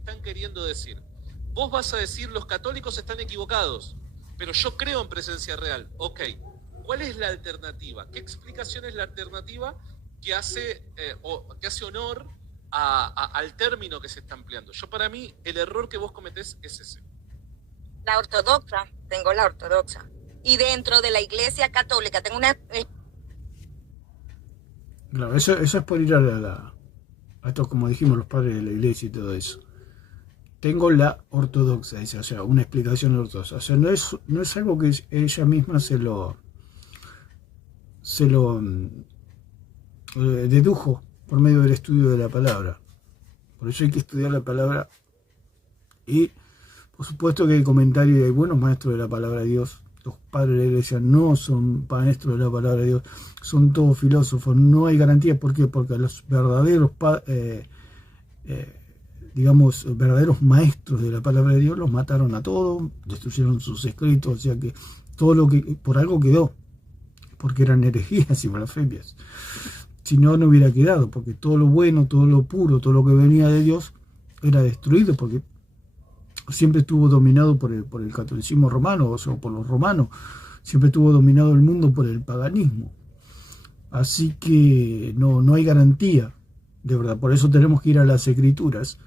están queriendo decir. Vos vas a decir, los católicos están equivocados, pero yo creo en presencia real. Ok, ¿cuál es la alternativa? ¿Qué explicación es la alternativa que hace honor al término que se está empleando? Yo, para mí, el error que vos cometés es ese. La ortodoxa, tengo la ortodoxa. Y dentro de la Iglesia Católica tengo una... Claro, eso es por ir a esto, como dijimos, los padres de la Iglesia y todo eso. Tengo la ortodoxa, dice, o sea, una explicación ortodoxa. O sea, no es algo que ella misma se lo dedujo por medio del estudio de la palabra. Por eso hay que estudiar la palabra. Y por supuesto que hay comentarios y hay buenos maestros de la palabra de Dios. Los padres de la Iglesia no son maestros de la palabra de Dios, son todos filósofos. No hay garantía. ¿Por qué? Porque a los verdaderos verdaderos maestros de la palabra de Dios los mataron a todos, destruyeron sus escritos, o sea que todo lo que por algo quedó, porque eran herejías y blasfemias. Si no, no hubiera quedado, porque todo lo bueno, todo lo puro, todo lo que venía de Dios era destruido, porque siempre estuvo dominado por el catolicismo romano, o sea, por los romanos. Siempre estuvo dominado el mundo por el paganismo. Así que no hay garantía, de verdad. Por eso tenemos que ir a las escrituras,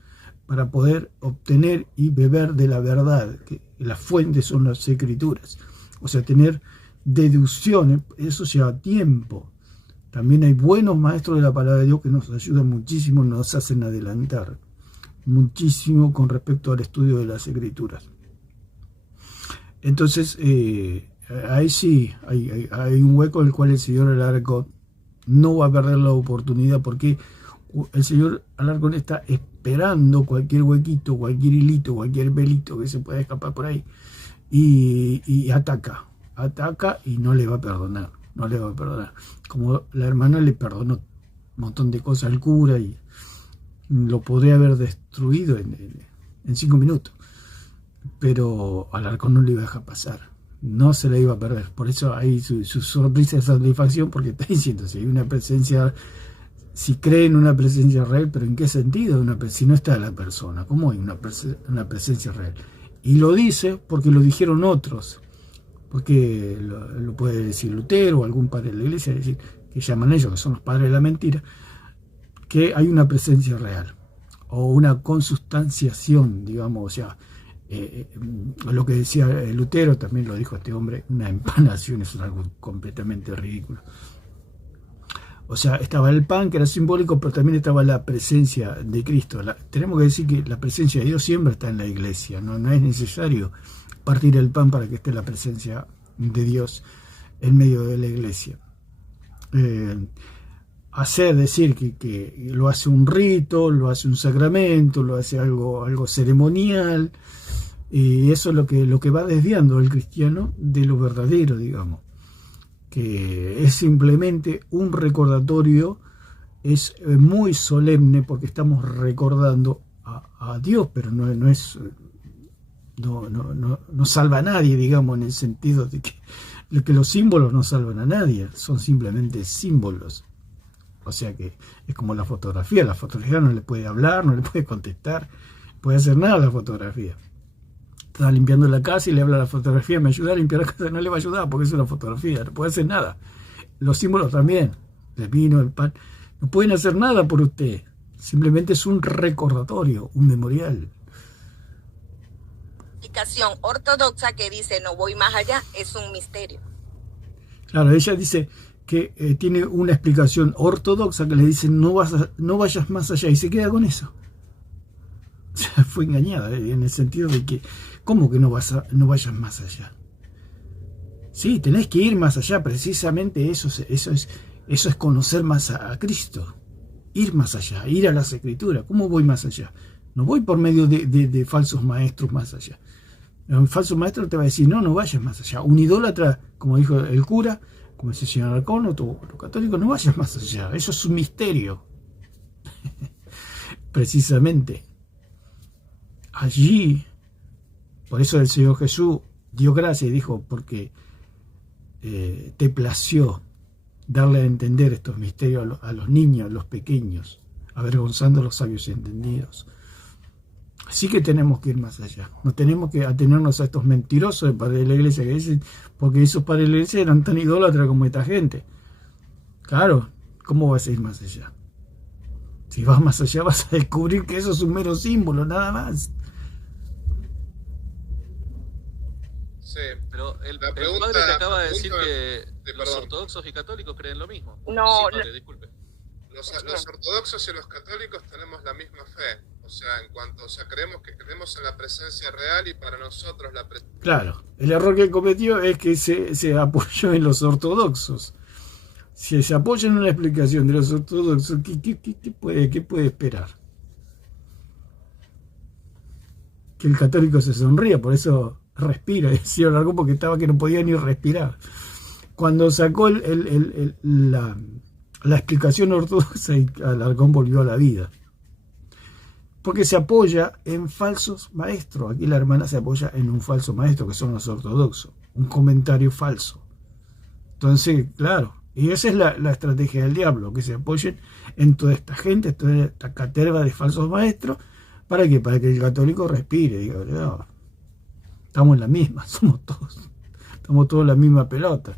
para poder obtener y beber de la verdad, que las fuentes son las escrituras. O sea, tener deducciones, eso lleva tiempo. También hay buenos maestros de la palabra de Dios que nos ayudan muchísimo, nos hacen adelantar muchísimo con respecto al estudio de las escrituras. Entonces, ahí sí hay un hueco en el cual el Señor Alarcón no va a perder la oportunidad, porque el Señor Alarcón está esperando cualquier huequito, cualquier hilito, cualquier velito que se pueda escapar por ahí, y ataca y no le va a perdonar, como la hermana le perdonó un montón de cosas al cura y lo podría haber destruido en 5 minutos, pero Alarcón no le iba a dejar pasar, no se la iba a perder. Por eso hay su sonrisa de satisfacción, porque está diciendo, si hay una presencia, si cree en una presencia real, pero ¿en qué sentido? Si no está la persona, ¿cómo hay una presencia real? Y lo dice porque lo dijeron otros, porque lo puede decir Lutero o algún padre de la Iglesia, decir, que llaman ellos, que son los padres de la mentira, que hay una presencia real, o una consustanciación, digamos, o sea, lo que decía Lutero, también lo dijo este hombre, una empanación, es algo completamente ridículo. O sea, estaba el pan, que era simbólico, pero también estaba la presencia de Cristo. Tenemos que decir que la presencia de Dios siempre está en la iglesia, no es necesario partir el pan para que esté la presencia de Dios en medio de la iglesia. Decir que lo hace un rito, lo hace un sacramento, lo hace algo ceremonial, y eso es lo que va desviando al cristiano de lo verdadero, digamos, que es simplemente un recordatorio, es muy solemne porque estamos recordando a Dios, pero no salva a nadie, digamos, en el sentido de que los símbolos no salvan a nadie, son simplemente símbolos. O sea que es como la fotografía no le puede hablar, no le puede contestar, no puede hacer nada a la fotografía. Está limpiando la casa y le habla a la fotografía, me ayuda a limpiar la casa, no le va a ayudar porque es una fotografía, no puede hacer nada. Los símbolos también, el vino, el pan, no pueden hacer nada por usted, simplemente es un recordatorio, un memorial. Explicación ortodoxa que dice no voy más allá, es un misterio. Claro, ella dice que tiene una explicación ortodoxa que le dice no vayas más allá, y se queda con eso. O sea, fue engañada en el sentido de que, ¿cómo que no vayas más allá? Sí, tenés que ir más allá, precisamente eso es conocer más a Cristo, ir más allá, ir a las Escrituras. ¿Cómo voy más allá? No voy por medio de falsos maestros más allá. Un falso maestro te va a decir, no vayas más allá. Un idólatra, como dijo el cura, como dice el señor Alarcón, o los católicos, no vayas más allá. Eso es un misterio. Precisamente. Allí, por eso el Señor Jesús dio gracia y dijo, porque te plació darle a entender estos misterios a los niños, a los pequeños, avergonzando a los sabios y entendidos. Sí que tenemos que ir más allá. No tenemos que atenernos a estos mentirosos de padres de la iglesia que dicen, porque esos padres de la iglesia eran tan idólatras como esta gente. Claro, ¿cómo vas a ir más allá? Si vas más allá vas a descubrir que eso es un mero símbolo, nada más. Sí, pero el La padre pregunta, te acaba de la decir pregunta, que los perdón, ortodoxos y católicos creen lo mismo. No, Sí, padre, disculpe. los ortodoxos y los católicos tenemos la misma fe. O sea, creemos en la presencia real y para nosotros la presencia... Claro, el error que cometió es que se apoyó en los ortodoxos. Si se apoya en una explicación de los ortodoxos, ¿qué puede esperar? Que el católico se sonría, por eso respira, decía Alarcón, porque estaba que no podía ni respirar. Cuando sacó la explicación ortodoxa, Alarcón volvió a la vida. Porque se apoya en falsos maestros. Aquí la hermana se apoya en un falso maestro, que son los ortodoxos. Un comentario falso. Entonces, claro, y esa es la estrategia del diablo, que se apoyen en toda esta gente, toda esta caterva de falsos maestros. ¿Para qué? Para que el católico respire. Digo, no, estamos en la misma, estamos todos en la misma pelota.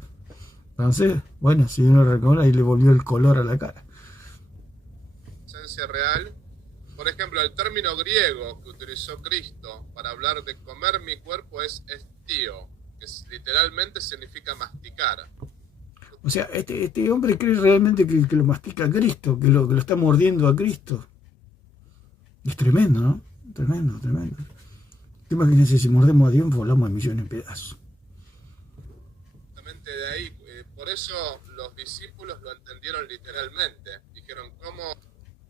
Entonces, bueno, si uno reconoce, ahí le volvió el color a la cara. presencia real. Por ejemplo, el término griego que utilizó Cristo para hablar de comer mi cuerpo es estio, que literalmente significa masticar. O sea, este hombre cree realmente que lo mastica a Cristo, que lo está mordiendo a Cristo. Es tremendo, ¿no? Tremendo, tremendo. Imagínense, si mordemos a Dios, volamos a millones en pedazos. Justamente de ahí, por eso los discípulos lo entendieron literalmente. Dijeron, ¿cómo?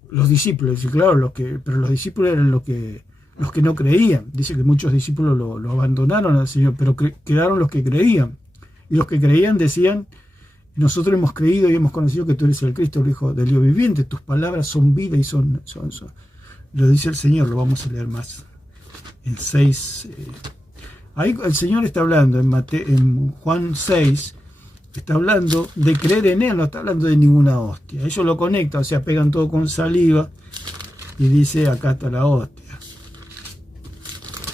Los discípulos, sí, claro, pero los discípulos eran los que no creían. Dice que muchos discípulos lo abandonaron al Señor, pero quedaron los que creían. Y los que creían decían, nosotros hemos creído y hemos conocido que tú eres el Cristo, el Hijo del Dios viviente. Tus palabras son vida y son. Lo dice el Señor, lo vamos a leer más. En 6. Ahí el Señor está hablando en Juan 6. Está hablando de creer en Él, no está hablando de ninguna hostia. Ellos lo conectan, o sea, pegan todo con saliva y dice, acá está la hostia.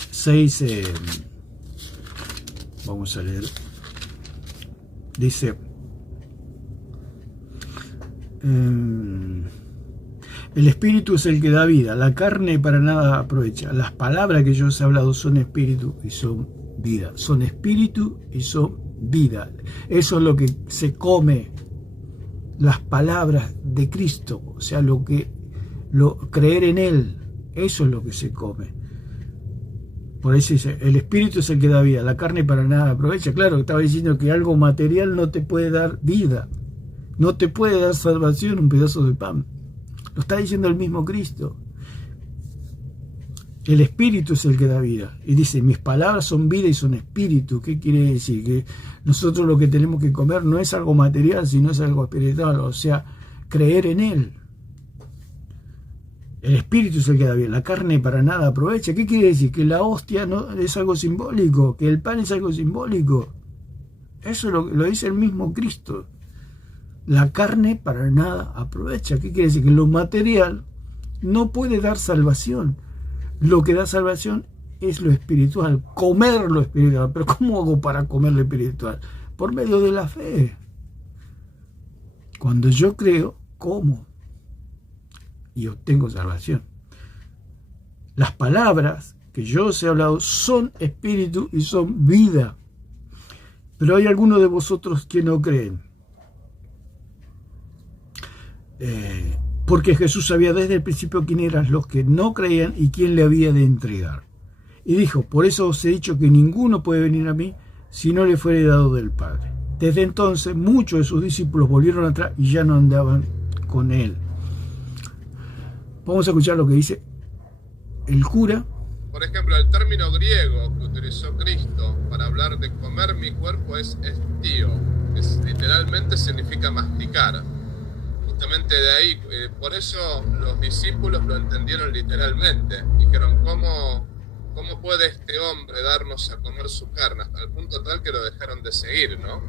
6, vamos a leer. Dice, el espíritu es el que da vida, la carne para nada aprovecha. Las palabras que yo os he hablado son espíritu y son vida. Son espíritu y son vida. Eso es lo que se come, las palabras de Cristo, o sea, creer en Él, eso es lo que se come. Por eso dice, el espíritu es el que da vida, la carne para nada aprovecha. Claro, estaba diciendo que algo material no te puede dar vida, no te puede dar salvación un pedazo de pan. Lo está diciendo el mismo Cristo. El espíritu es el que da vida. Y dice, mis palabras son vida y son espíritu. ¿Qué quiere decir? Que nosotros lo que tenemos que comer no es algo material, sino es algo espiritual. O sea, creer en Él. El espíritu es el que da vida. La carne para nada aprovecha. ¿Qué quiere decir? Que la hostia no es algo simbólico. Que el pan es algo simbólico. Eso lo dice el mismo Cristo. La carne para nada aprovecha. ¿Qué quiere decir? Que lo material no puede dar salvación. Lo que da salvación es lo espiritual, comer lo espiritual. Pero ¿cómo hago para comer lo espiritual? Por medio de la fe. Cuando yo creo, como y obtengo salvación. Las palabras que yo os he hablado son espíritu y son vida. Pero hay algunos de vosotros que no creen. Porque Jesús sabía desde el principio quién eran los que no creían y quién le había de entregar. Y dijo, por eso os he dicho que ninguno puede venir a mí si no le fuere dado del Padre. Desde entonces muchos de sus discípulos volvieron atrás y ya no andaban con él. Vamos a escuchar lo que dice el cura. Por ejemplo, el término griego que utilizó Cristo para hablar de comer mi cuerpo es estio, que literalmente significa masticar. Justamente de ahí, por eso los discípulos lo entendieron literalmente. Dijeron, ¿cómo puede este hombre darnos a comer su carne? Hasta el punto tal que lo dejaron de seguir, ¿no?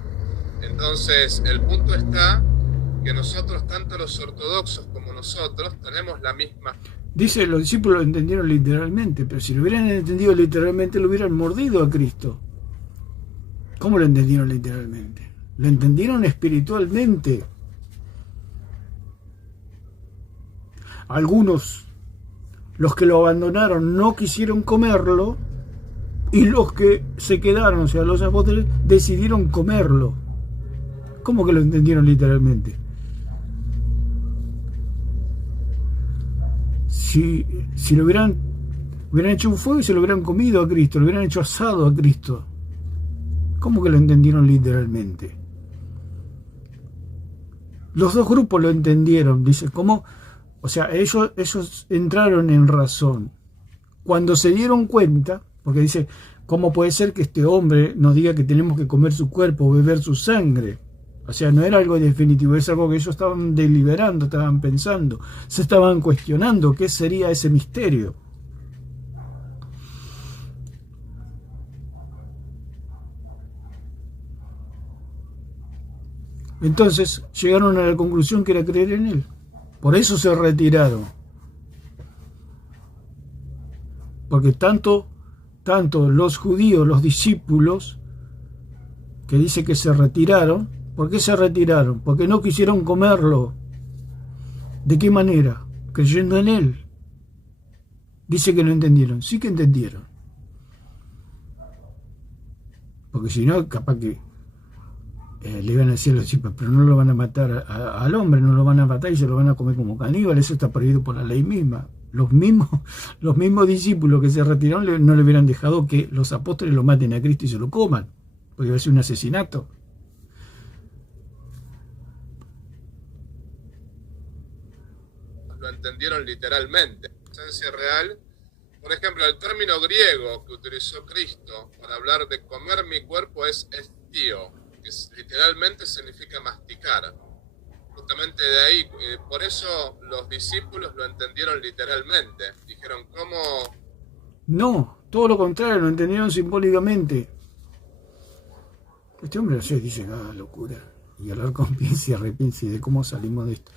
Entonces, el punto está que nosotros, tanto los ortodoxos como nosotros, tenemos la misma... Dice, los discípulos lo entendieron literalmente, pero si lo hubieran entendido literalmente, lo hubieran mordido a Cristo. ¿Cómo lo entendieron literalmente? Lo entendieron espiritualmente. Algunos, los que lo abandonaron, no quisieron comerlo, y los que se quedaron, o sea, los apóstoles, decidieron comerlo. ¿Cómo que lo entendieron literalmente? Si lo hubieran hecho un fuego y se lo hubieran comido a Cristo, lo hubieran hecho asado a Cristo. ¿Cómo que lo entendieron literalmente? Los dos grupos lo entendieron, dice, ¿cómo? O sea, ellos entraron en razón. Cuando se dieron cuenta, porque dice, ¿cómo puede ser que este hombre nos diga que tenemos que comer su cuerpo o beber su sangre? O sea, no era algo definitivo, es algo que ellos estaban deliberando, estaban pensando, se estaban cuestionando qué sería ese misterio. Entonces llegaron a la conclusión que era creer en él. Por eso se retiraron. Porque tanto los judíos, los discípulos, que dice que se retiraron, ¿por qué se retiraron? Porque no quisieron comerlo. ¿De qué manera? Creyendo en él. Dice que no entendieron. Sí que entendieron. Porque si no, capaz que le iban a decir a los discípulos, pero no lo van a matar al hombre, no lo van a matar y se lo van a comer como caníbal. Eso está prohibido por la ley misma. Los mismos discípulos que se retiraron no le hubieran dejado que los apóstoles lo maten a Cristo y se lo coman, porque iba a ser un asesinato. Lo entendieron literalmente. Esencia real, por ejemplo, el término griego que utilizó Cristo para hablar de comer mi cuerpo es estio, que literalmente significa masticar. Justamente de ahí, por eso los discípulos lo entendieron literalmente. Dijeron, ¿cómo? No, todo lo contrario, lo entendieron simbólicamente. Este hombre, no sé, dice, locura. Y Alarcón piensa y repiensa de cómo salimos de esto.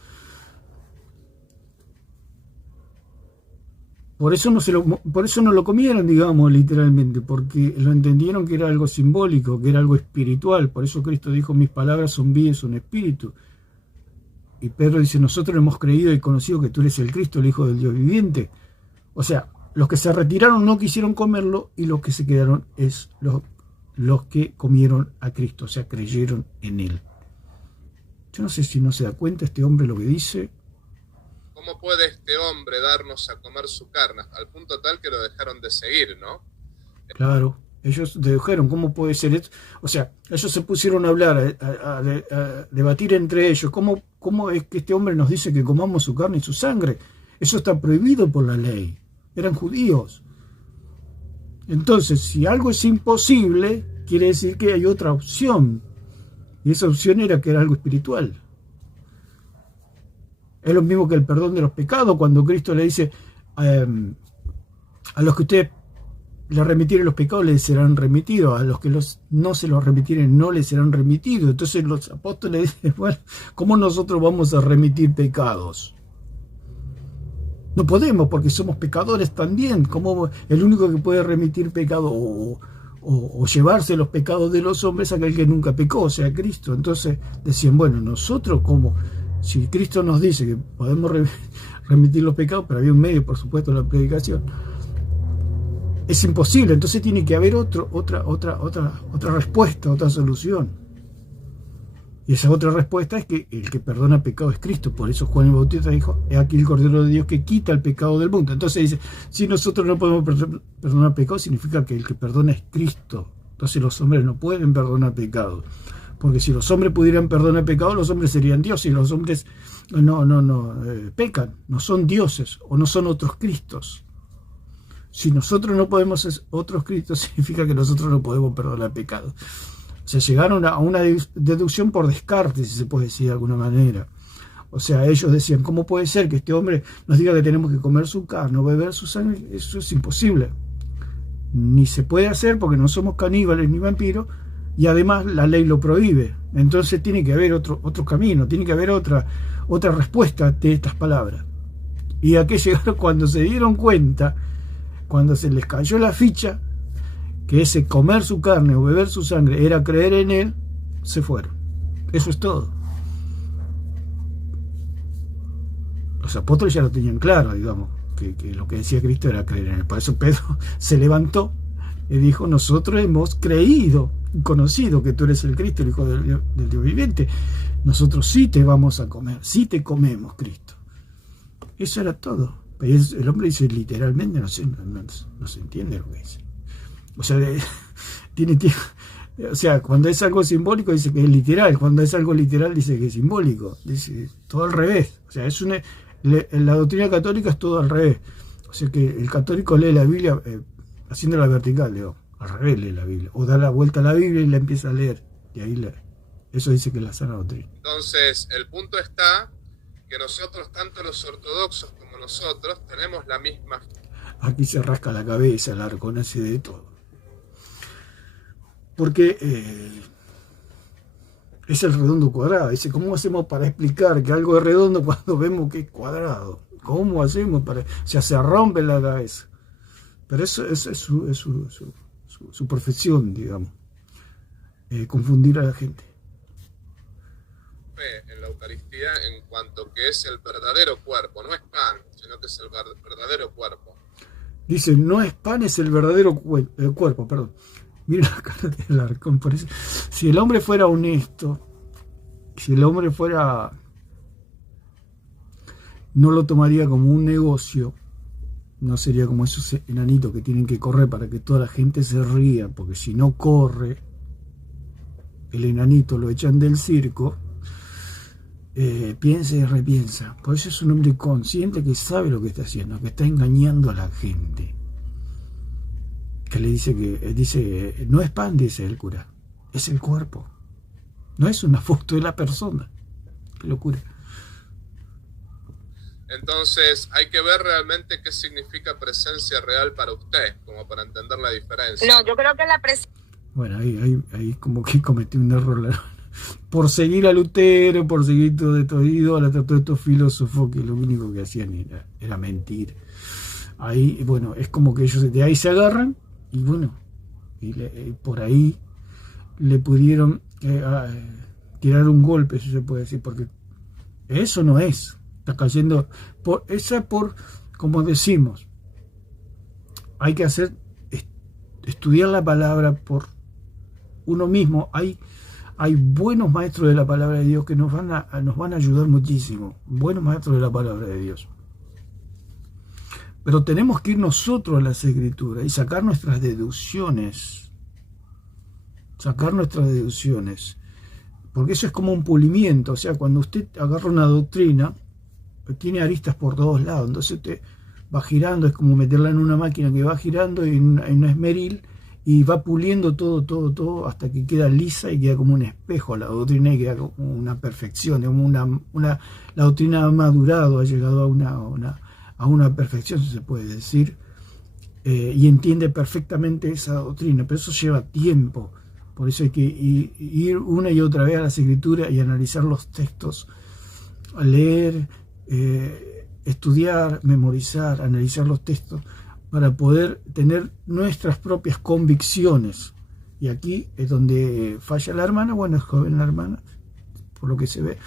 Por eso no lo comieron, digamos, literalmente, porque lo entendieron que era algo simbólico, que era algo espiritual. Por eso Cristo dijo, mis palabras son vida y son espíritu. Y Pedro dice, nosotros hemos creído y conocido que tú eres el Cristo, el Hijo del Dios viviente. O sea, los que se retiraron no quisieron comerlo y los que se quedaron es los que comieron a Cristo, o sea, creyeron en él. Yo no sé si no se da cuenta este hombre lo que dice. ¿Cómo puede este hombre darnos a comer su carne? Al punto tal que lo dejaron de seguir, ¿no? Claro, ellos dedujeron, ¿cómo puede ser esto? O sea, ellos se pusieron a hablar, a debatir entre ellos, ¿cómo es que este hombre nos dice que comamos su carne y su sangre? Eso está prohibido por la ley. Eran judíos. Entonces, si algo es imposible, quiere decir que hay otra opción. Y esa opción era que era algo espiritual. Es lo mismo que el perdón de los pecados, cuando Cristo le dice a los que ustedes le remitieren los pecados les serán remitidos, a los que no se los remitieren no les serán remitidos. Entonces los apóstoles dicen, bueno, ¿cómo nosotros vamos a remitir pecados? No podemos, porque somos pecadores también. ¿Cómo el único que puede remitir pecado o llevarse los pecados de los hombres es aquel que nunca pecó, o sea, Cristo? Entonces decían, bueno, nosotros como... Si Cristo nos dice que podemos remitir los pecados, pero había un medio, por supuesto, la predicación, es imposible. Entonces tiene que haber otra respuesta, otra solución. Y esa otra respuesta es que el que perdona pecado es Cristo. Por eso Juan el Bautista dijo, he aquí el Cordero de Dios que quita el pecado del mundo. Entonces dice, si nosotros no podemos perdonar pecado, significa que el que perdona es Cristo. Entonces los hombres no pueden perdonar pecado. Porque si los hombres pudieran perdonar pecado, los hombres serían dioses, y los hombres no pecan, no son dioses o no son otros Cristos. Si nosotros no podemos ser otros Cristos, significa que nosotros no podemos perdonar pecado. O sea, llegaron a una deducción por descarte, si se puede decir de alguna manera. O sea, ellos decían, ¿cómo puede ser que este hombre nos diga que tenemos que comer su carne o beber su sangre? Eso es imposible. Ni se puede hacer porque no somos caníbales ni vampiros. Y además la ley lo prohíbe. Entonces tiene que haber otro camino, tiene que haber otra respuesta de estas palabras. ¿Y a qué llegaron? Cuando se dieron cuenta, cuando se les cayó la ficha, que ese comer su carne o beber su sangre era creer en él, se fueron. Eso es todo. Los apóstoles ya lo tenían claro, digamos, que lo que decía Cristo era creer en él. Por eso Pedro se levantó y dijo: nosotros hemos creído y conocido que tú eres el Cristo, el Hijo del Dios viviente. Nosotros sí te vamos a comer, sí te comemos, Cristo. Eso era todo. El hombre dice literalmente, no se entiende lo que dice. O sea, o sea, cuando es algo simbólico dice que es literal, cuando es algo literal dice que es simbólico. Dice todo al revés. O sea, la doctrina católica es todo al revés. O sea que el católico lee la Biblia haciéndola vertical, digo, al revés lee la Biblia. O da la vuelta a la Biblia y la empieza a leer. Y ahí eso dice que es la sana doctrina. Entonces, el punto está que nosotros, tanto los ortodoxos como nosotros, tenemos la misma. Aquí se rasca la cabeza, el Alarcón hace de todo. Porque es el redondo cuadrado. Dice, ¿cómo hacemos para explicar que algo es redondo cuando vemos que es cuadrado? ¿Cómo hacemos para...? O sea, se rompe la cabeza. Pero eso es su profesión, digamos. Confundir a la gente. En la Eucaristía, en cuanto que es el verdadero cuerpo, no es pan, sino que es el verdadero cuerpo. Dice, no es pan, es el verdadero cuerpo, perdón. Mira la cara del Alarcón, por eso. Si el hombre fuera honesto, si el hombre fuera... no lo tomaría como un negocio, no sería como esos enanitos que tienen que correr para que toda la gente se ría, porque si no corre, el enanito lo echan del circo. Piensa y repiensa. Por eso es un hombre consciente que sabe lo que está haciendo, que está engañando a la gente. Que le dice no es pan, dice el cura, es el cuerpo. No es una foto de la persona. Qué locura. Entonces hay que ver realmente qué significa presencia real para usted, como para entender la diferencia. No, yo creo que la presencia... Bueno, ahí como que cometí un error. Por seguir a Lutero, por seguir todo estos filósofos que lo único que hacían era mentir. Ahí, bueno, es como que ellos de ahí se agarran y bueno, por ahí le pudieron tirar un golpe, eso se puede decir, porque eso no es. Está cayendo como decimos, hay que estudiar la palabra por uno mismo. Hay buenos maestros de la palabra de Dios que nos van a ayudar muchísimo. Buenos maestros de la palabra de Dios. Pero tenemos que ir nosotros a las Escrituras y sacar nuestras deducciones. Porque eso es como un pulimiento. O sea, cuando usted agarra una doctrina, tiene aristas por todos lados. Entonces usted va girando, es como meterla en una máquina que va girando en una esmeril, y va puliendo todo hasta que queda lisa y queda como un espejo la doctrina, y queda como una perfección, como la doctrina ha madurado, ha llegado a una perfección, si se puede decir, y entiende perfectamente esa doctrina, pero eso lleva tiempo. Por eso hay que ir una y otra vez a las Escrituras y analizar los textos, leer, estudiar, memorizar, analizar los textos, para poder tener nuestras propias convicciones. Y aquí es donde falla la hermana. Bueno, es joven la hermana, por lo que se ve,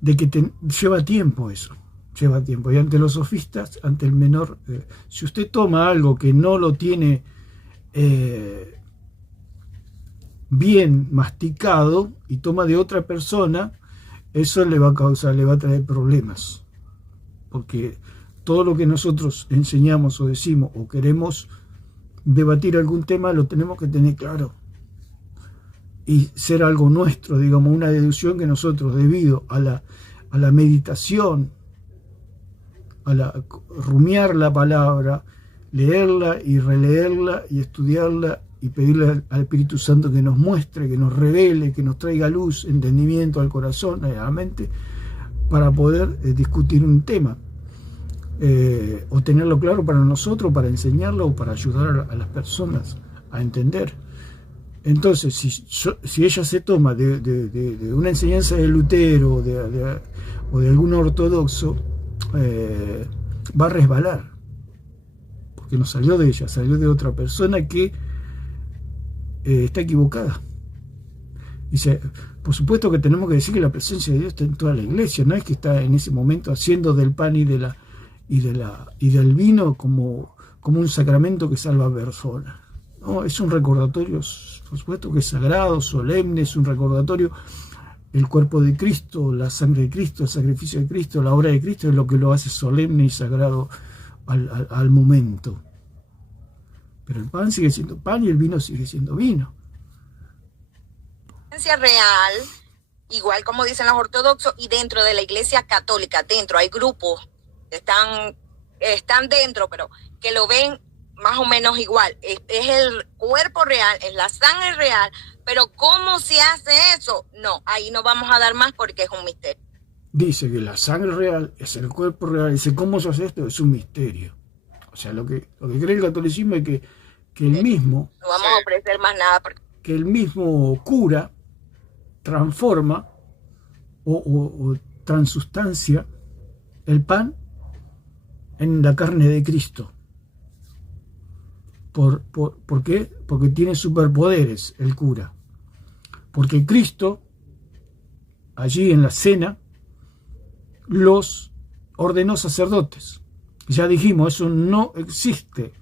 de que lleva tiempo eso, lleva tiempo. Y ante los sofistas, ante el menor, si usted toma algo que no lo tiene bien masticado y toma de otra persona, eso le va a traer problemas. Porque todo lo que nosotros enseñamos o decimos o queremos debatir algún tema, lo tenemos que tener claro. Y ser algo nuestro, digamos, una deducción que nosotros, debido a la meditación, rumiar la palabra, leerla y releerla y estudiarla y pedirle al Espíritu Santo que nos muestre, que nos revele, que nos traiga luz, entendimiento al corazón, a la mente, para poder discutir un tema, o tenerlo claro para nosotros, para enseñarlo o para ayudar a las personas a entender. Entonces, si ella se toma de una enseñanza de Lutero o de algún ortodoxo, va a resbalar, porque no salió de ella, salió de otra persona que está equivocada. Dice, por supuesto que tenemos que decir que la presencia de Dios está en toda la iglesia, no es que está en ese momento haciendo del pan y del vino como un sacramento que salva a personas. No, es un recordatorio, por supuesto que es sagrado, solemne, es un recordatorio. El cuerpo de Cristo, la sangre de Cristo, el sacrificio de Cristo, la obra de Cristo es lo que lo hace solemne y sagrado al momento. Pero el pan sigue siendo pan y el vino sigue siendo vino. Real, igual como dicen los ortodoxos, y dentro de la iglesia católica, dentro hay grupos que están dentro, pero que lo ven más o menos igual. Es el cuerpo real, es la sangre real, pero ¿cómo se hace eso? No, ahí no vamos a dar más porque es un misterio. Dice que la sangre real es el cuerpo real. Dice, ¿cómo se hace esto? Es un misterio. O sea, lo que cree el catolicismo es que el mismo... No vamos a ofrecer más nada. Que el mismo cura transforma o transustancia el pan en la carne de Cristo. ¿Por qué? Porque tiene superpoderes el cura. Porque Cristo, allí en la cena, los ordenó sacerdotes. Ya dijimos, eso no existe.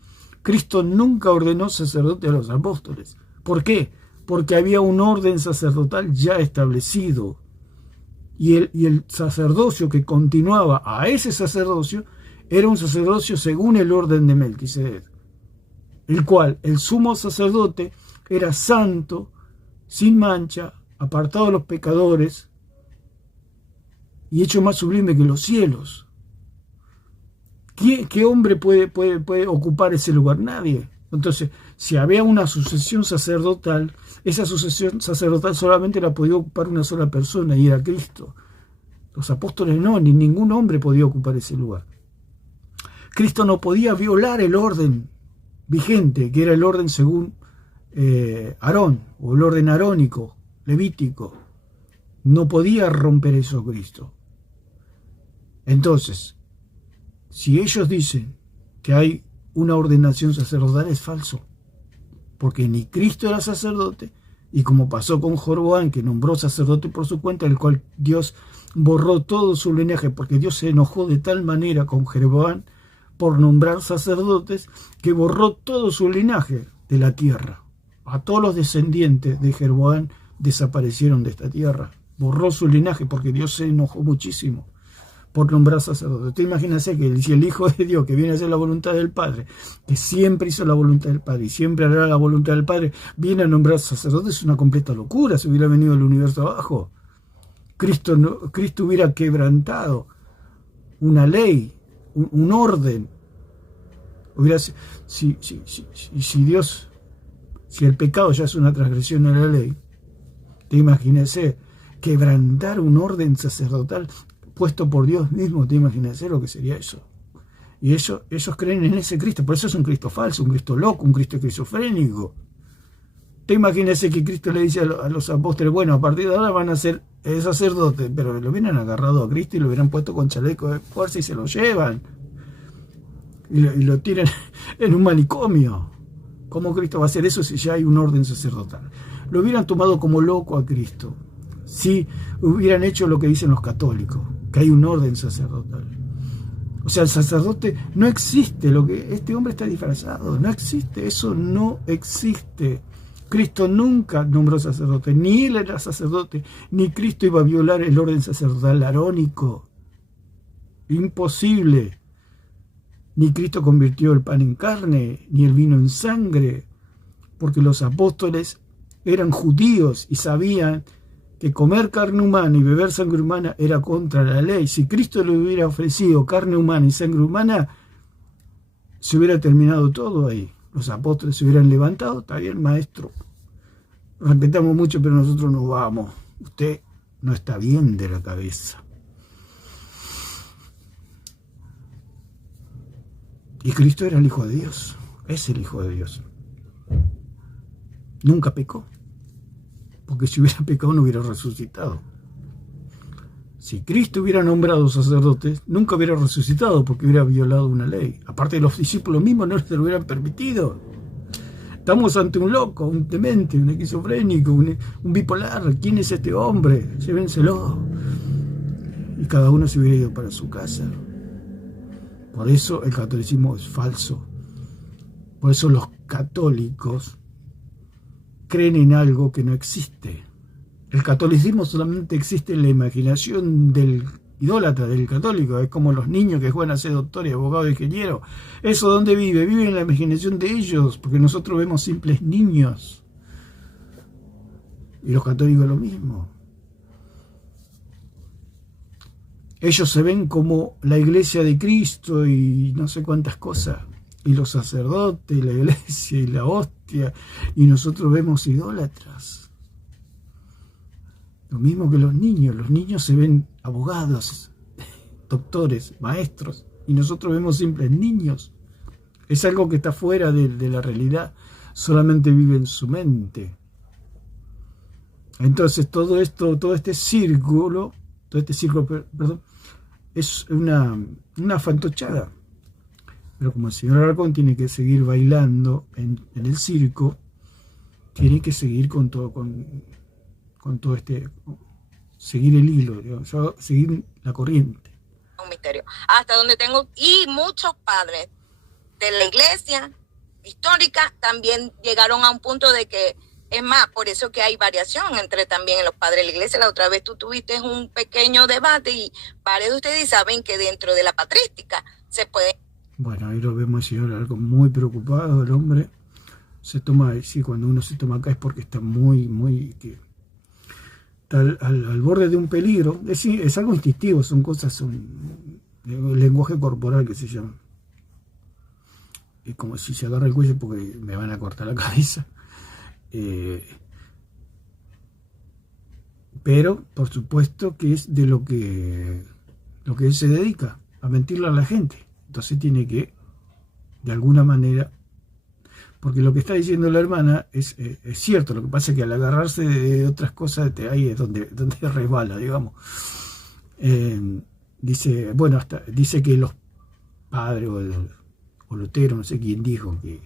Cristo nunca ordenó sacerdotes a los apóstoles. ¿Por qué? Porque había un orden sacerdotal ya establecido. Y el sacerdocio que continuaba a ese sacerdocio era un sacerdocio según el orden de Melquisedec, el cual el sumo sacerdote era santo, sin mancha, apartado de los pecadores y hecho más sublime que los cielos. ¿Qué hombre puede ocupar ese lugar? Nadie. Entonces, si había una sucesión sacerdotal, esa sucesión sacerdotal solamente la podía ocupar una sola persona, y era Cristo. Los apóstoles no, ni ningún hombre podía ocupar ese lugar. Cristo no podía violar el orden vigente, que era el orden según Aarón, o el orden arónico, levítico. No podía romper eso Cristo. Entonces, si ellos dicen que hay una ordenación sacerdotal, es falso, porque ni Cristo era sacerdote, y como pasó con Jeroboam, que nombró sacerdote por su cuenta, el cual Dios borró todo su linaje, porque Dios se enojó de tal manera con Jeroboam por nombrar sacerdotes, que borró todo su linaje de la tierra. A todos los descendientes de Jeroboam desaparecieron de esta tierra, borró su linaje, porque Dios se enojó muchísimo por nombrar sacerdotes. Te imaginas que si el Hijo de Dios, que viene a hacer la voluntad del Padre, que siempre hizo la voluntad del Padre y siempre hará la voluntad del Padre, viene a nombrar sacerdotes, es una completa locura. Si hubiera venido el universo abajo, Cristo hubiera quebrantado una ley, un orden. Si el pecado ya es una transgresión a la ley, te imaginas quebrantar un orden sacerdotal puesto por Dios mismo. Te imaginas lo que sería eso. Y ellos creen en ese Cristo. Por eso es un Cristo falso, un Cristo loco, un Cristo esquizofrénico. Te imaginas que Cristo le dice a los apóstoles, bueno, a partir de ahora van a ser sacerdotes, pero lo hubieran agarrado a Cristo y lo hubieran puesto con chaleco de fuerza y se lo llevan y lo tiran en un manicomio. ¿Cómo Cristo va a hacer eso si ya hay un orden sacerdotal? Lo hubieran tomado como loco a Cristo si hubieran hecho lo que dicen los católicos, que hay un orden sacerdotal. O sea, el sacerdote no existe. Lo que este hombre está disfrazado, no existe, eso no existe. Cristo nunca nombró sacerdote, ni él era sacerdote, ni Cristo iba a violar el orden sacerdotal arónico. Imposible. Ni Cristo convirtió el pan en carne, ni el vino en sangre, porque los apóstoles eran judíos y sabían que comer carne humana y beber sangre humana era contra la ley. Si Cristo le hubiera ofrecido carne humana y sangre humana, se hubiera terminado todo ahí. Los apóstoles se hubieran levantado, está bien, maestro, respetamos mucho, pero nosotros nos vamos. Usted no está bien de la cabeza. Y Cristo era el Hijo de Dios, es el Hijo de Dios. nunca pecó, porque si hubiera pecado no hubiera resucitado. Si Cristo hubiera nombrado sacerdotes, nunca hubiera resucitado porque hubiera violado una ley. Aparte, los discípulos mismos no se lo hubieran permitido. Estamos ante un loco, un demente, un esquizofrénico, un bipolar. ¿Quién es este hombre? Llévenselo. Y cada uno se hubiera ido para su casa. Por eso el catolicismo es falso. Por eso los católicos creen en algo que no existe. El catolicismo solamente existe en la imaginación del idólatra, del católico. Es como los niños que juegan a ser doctor, abogado, ingeniero. ¿Eso dónde vive? Vive en la imaginación de ellos, porque nosotros vemos simples niños. Y los católicos lo mismo. Ellos se ven como la iglesia de Cristo y no sé cuántas cosas. Y los sacerdotes, la iglesia y la hostia. Y nosotros vemos idólatras. Lo mismo que los niños se ven abogados, doctores, maestros, y nosotros vemos simples niños. Es algo que está fuera de la realidad, solamente vive en su mente. Entonces todo este círculo, perdón, es una fantochada. Pero como el señor Alarcón tiene que seguir bailando en el circo, tiene que seguir con todo seguir el hilo, digamos, seguir la corriente. Un misterio. Hasta donde tengo, y muchos padres de la iglesia histórica también llegaron a un punto de que, es más, por eso que hay variación entre también los padres de la iglesia. La otra vez tú tuviste un pequeño debate y varios de ustedes saben que dentro de la patrística se puede... Bueno, ahí lo vemos, señor, algo muy preocupado, el hombre se toma, sí, cuando uno se toma acá es porque está al borde de un peligro. Es algo instintivo, son cosas, un lenguaje corporal que se llama. Es como si se agarra el cuello porque me van a cortar la cabeza. Pero, por supuesto, que es de lo que él se dedica, a mentirle a la gente. Entonces tiene que, de alguna manera, porque lo que está diciendo la hermana es cierto. Lo que pasa es que al agarrarse de otras cosas, ahí es donde resbala, digamos. Dice que los padres o Lutero, no sé quién dijo, que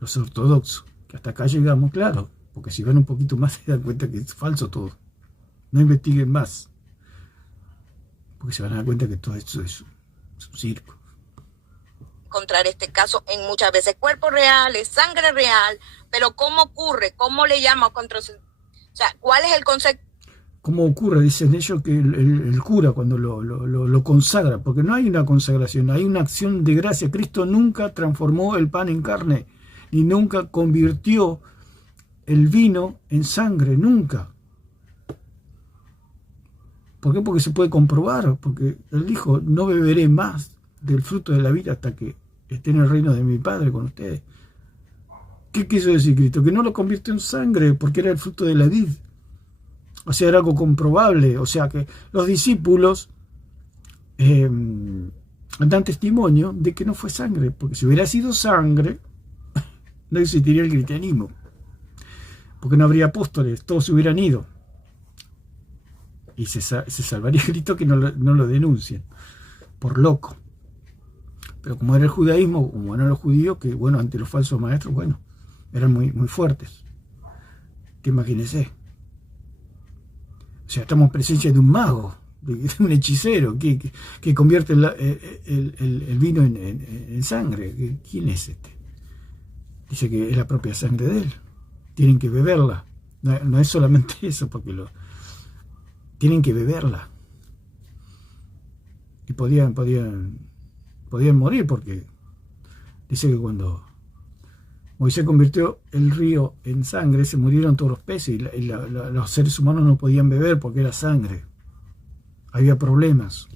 los ortodoxos, que hasta acá llegamos, claro, porque si van un poquito más se dan cuenta que es falso todo. No investiguen más, porque se van a dar cuenta que todo esto es un circo. Encontrar este caso en muchas veces cuerpos reales, sangre real, pero ¿cómo ocurre? ¿Cómo le llama contra? O sea, ¿cuál es el concepto? ¿Cómo ocurre? Dicen ellos que el cura cuando lo consagra, porque no hay una consagración, hay una acción de gracia. Cristo nunca transformó el pan en carne, ni nunca convirtió el vino en sangre, nunca. ¿Por qué? Porque se puede comprobar, porque él dijo, no beberé más del fruto de la vida hasta que esté en el reino de mi Padre con ustedes. ¿Qué quiso decir Cristo? Que no lo convirtió en sangre porque era el fruto de la vid. O sea, era algo comprobable. O sea, que los discípulos dan testimonio de que no fue sangre, porque si hubiera sido sangre, no existiría el cristianismo, porque no habría apóstoles, todos se hubieran ido. Y se salvaría Cristo que no lo denuncien por loco. Pero como era el judaísmo, como eran los judíos, que bueno, ante los falsos maestros, bueno, eran muy, muy fuertes. Que imagínense. O sea, estamos en presencia de un mago, de un hechicero, que convierte el vino en sangre. ¿Quién es este? Dice que es la propia sangre de él. Tienen que beberla. No es solamente eso, porque tienen que beberla. Y podían morir, porque dice que cuando Moisés convirtió el río en sangre, se murieron todos los peces y los seres humanos no podían beber porque era sangre. Había problemas.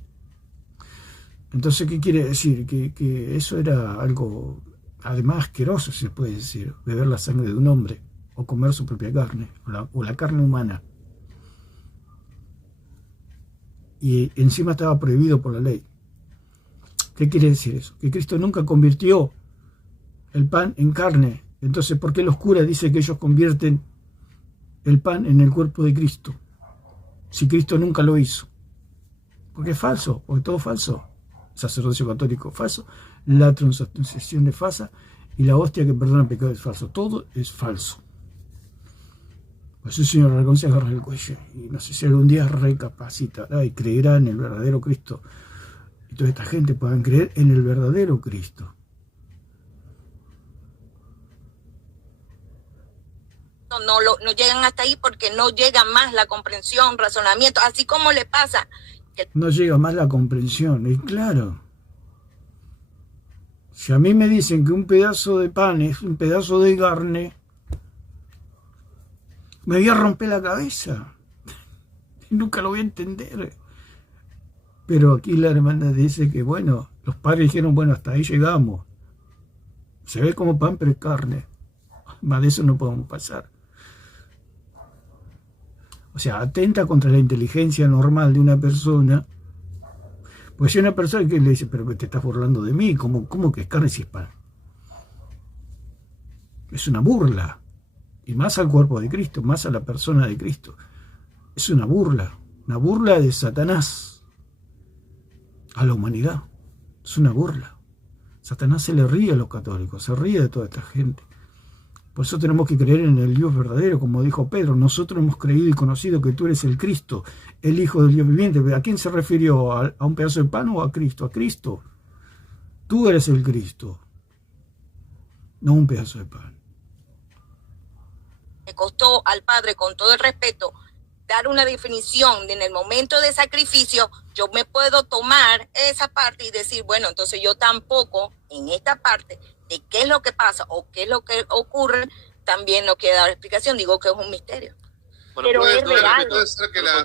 Entonces, ¿qué quiere decir? Que eso era algo, además, asqueroso, se puede decir, beber la sangre de un hombre o comer su propia carne o la carne humana. Y encima estaba prohibido por la ley. ¿Qué quiere decir eso? Que Cristo nunca convirtió el pan en carne Entonces, ¿por qué los curas dicen que ellos convierten el pan en el cuerpo de Cristo? Si Cristo nunca lo hizo. Porque es falso, porque todo es falso. Sacerdocio católico falso, la transubstanciación es falsa y la hostia que perdona el pecado es falso. Todo es falso. Por eso el Señor Alarcón se agarra el cuello y no sé si algún día recapacitará y creerá en el verdadero Cristo. Y toda esta gente puedan creer en el verdadero Cristo. No llegan hasta ahí porque no llega más la comprensión, razonamiento, así como le pasa. No llega más la comprensión, y claro. Si a mí me dicen que un pedazo de pan es un pedazo de carne, me voy a romper la cabeza. Y nunca lo voy a entender. Pero aquí la hermana dice que, bueno, los padres dijeron, bueno, hasta ahí llegamos. Se ve como pan, pero es carne. Más de eso no podemos pasar. O sea, atenta contra la inteligencia normal de una persona. Pues si una persona que le dice, pero te estás burlando de mí, ¿cómo que es carne si es pan? Es una burla. Y más al cuerpo de Cristo, más a la persona de Cristo. Es una burla de Satanás a la humanidad. Es una burla. Satanás se le ríe a los católicos, se ríe de toda esta gente. Por eso tenemos que creer en el Dios verdadero, como dijo Pedro. Nosotros hemos creído y conocido que tú eres el Cristo, el Hijo del Dios viviente. ¿A quién se refirió? ¿A un pedazo de pan o a Cristo? A Cristo. Tú eres el Cristo, no un pedazo de pan. Me costó al Padre, con todo el respeto, dar una definición de en el momento de sacrificio, yo me puedo tomar esa parte y decir, bueno, entonces yo tampoco en esta parte de qué es lo que pasa o qué es lo que ocurre, también no quiero dar explicación, digo que es un misterio. Bueno, pero es real. Puede ser que la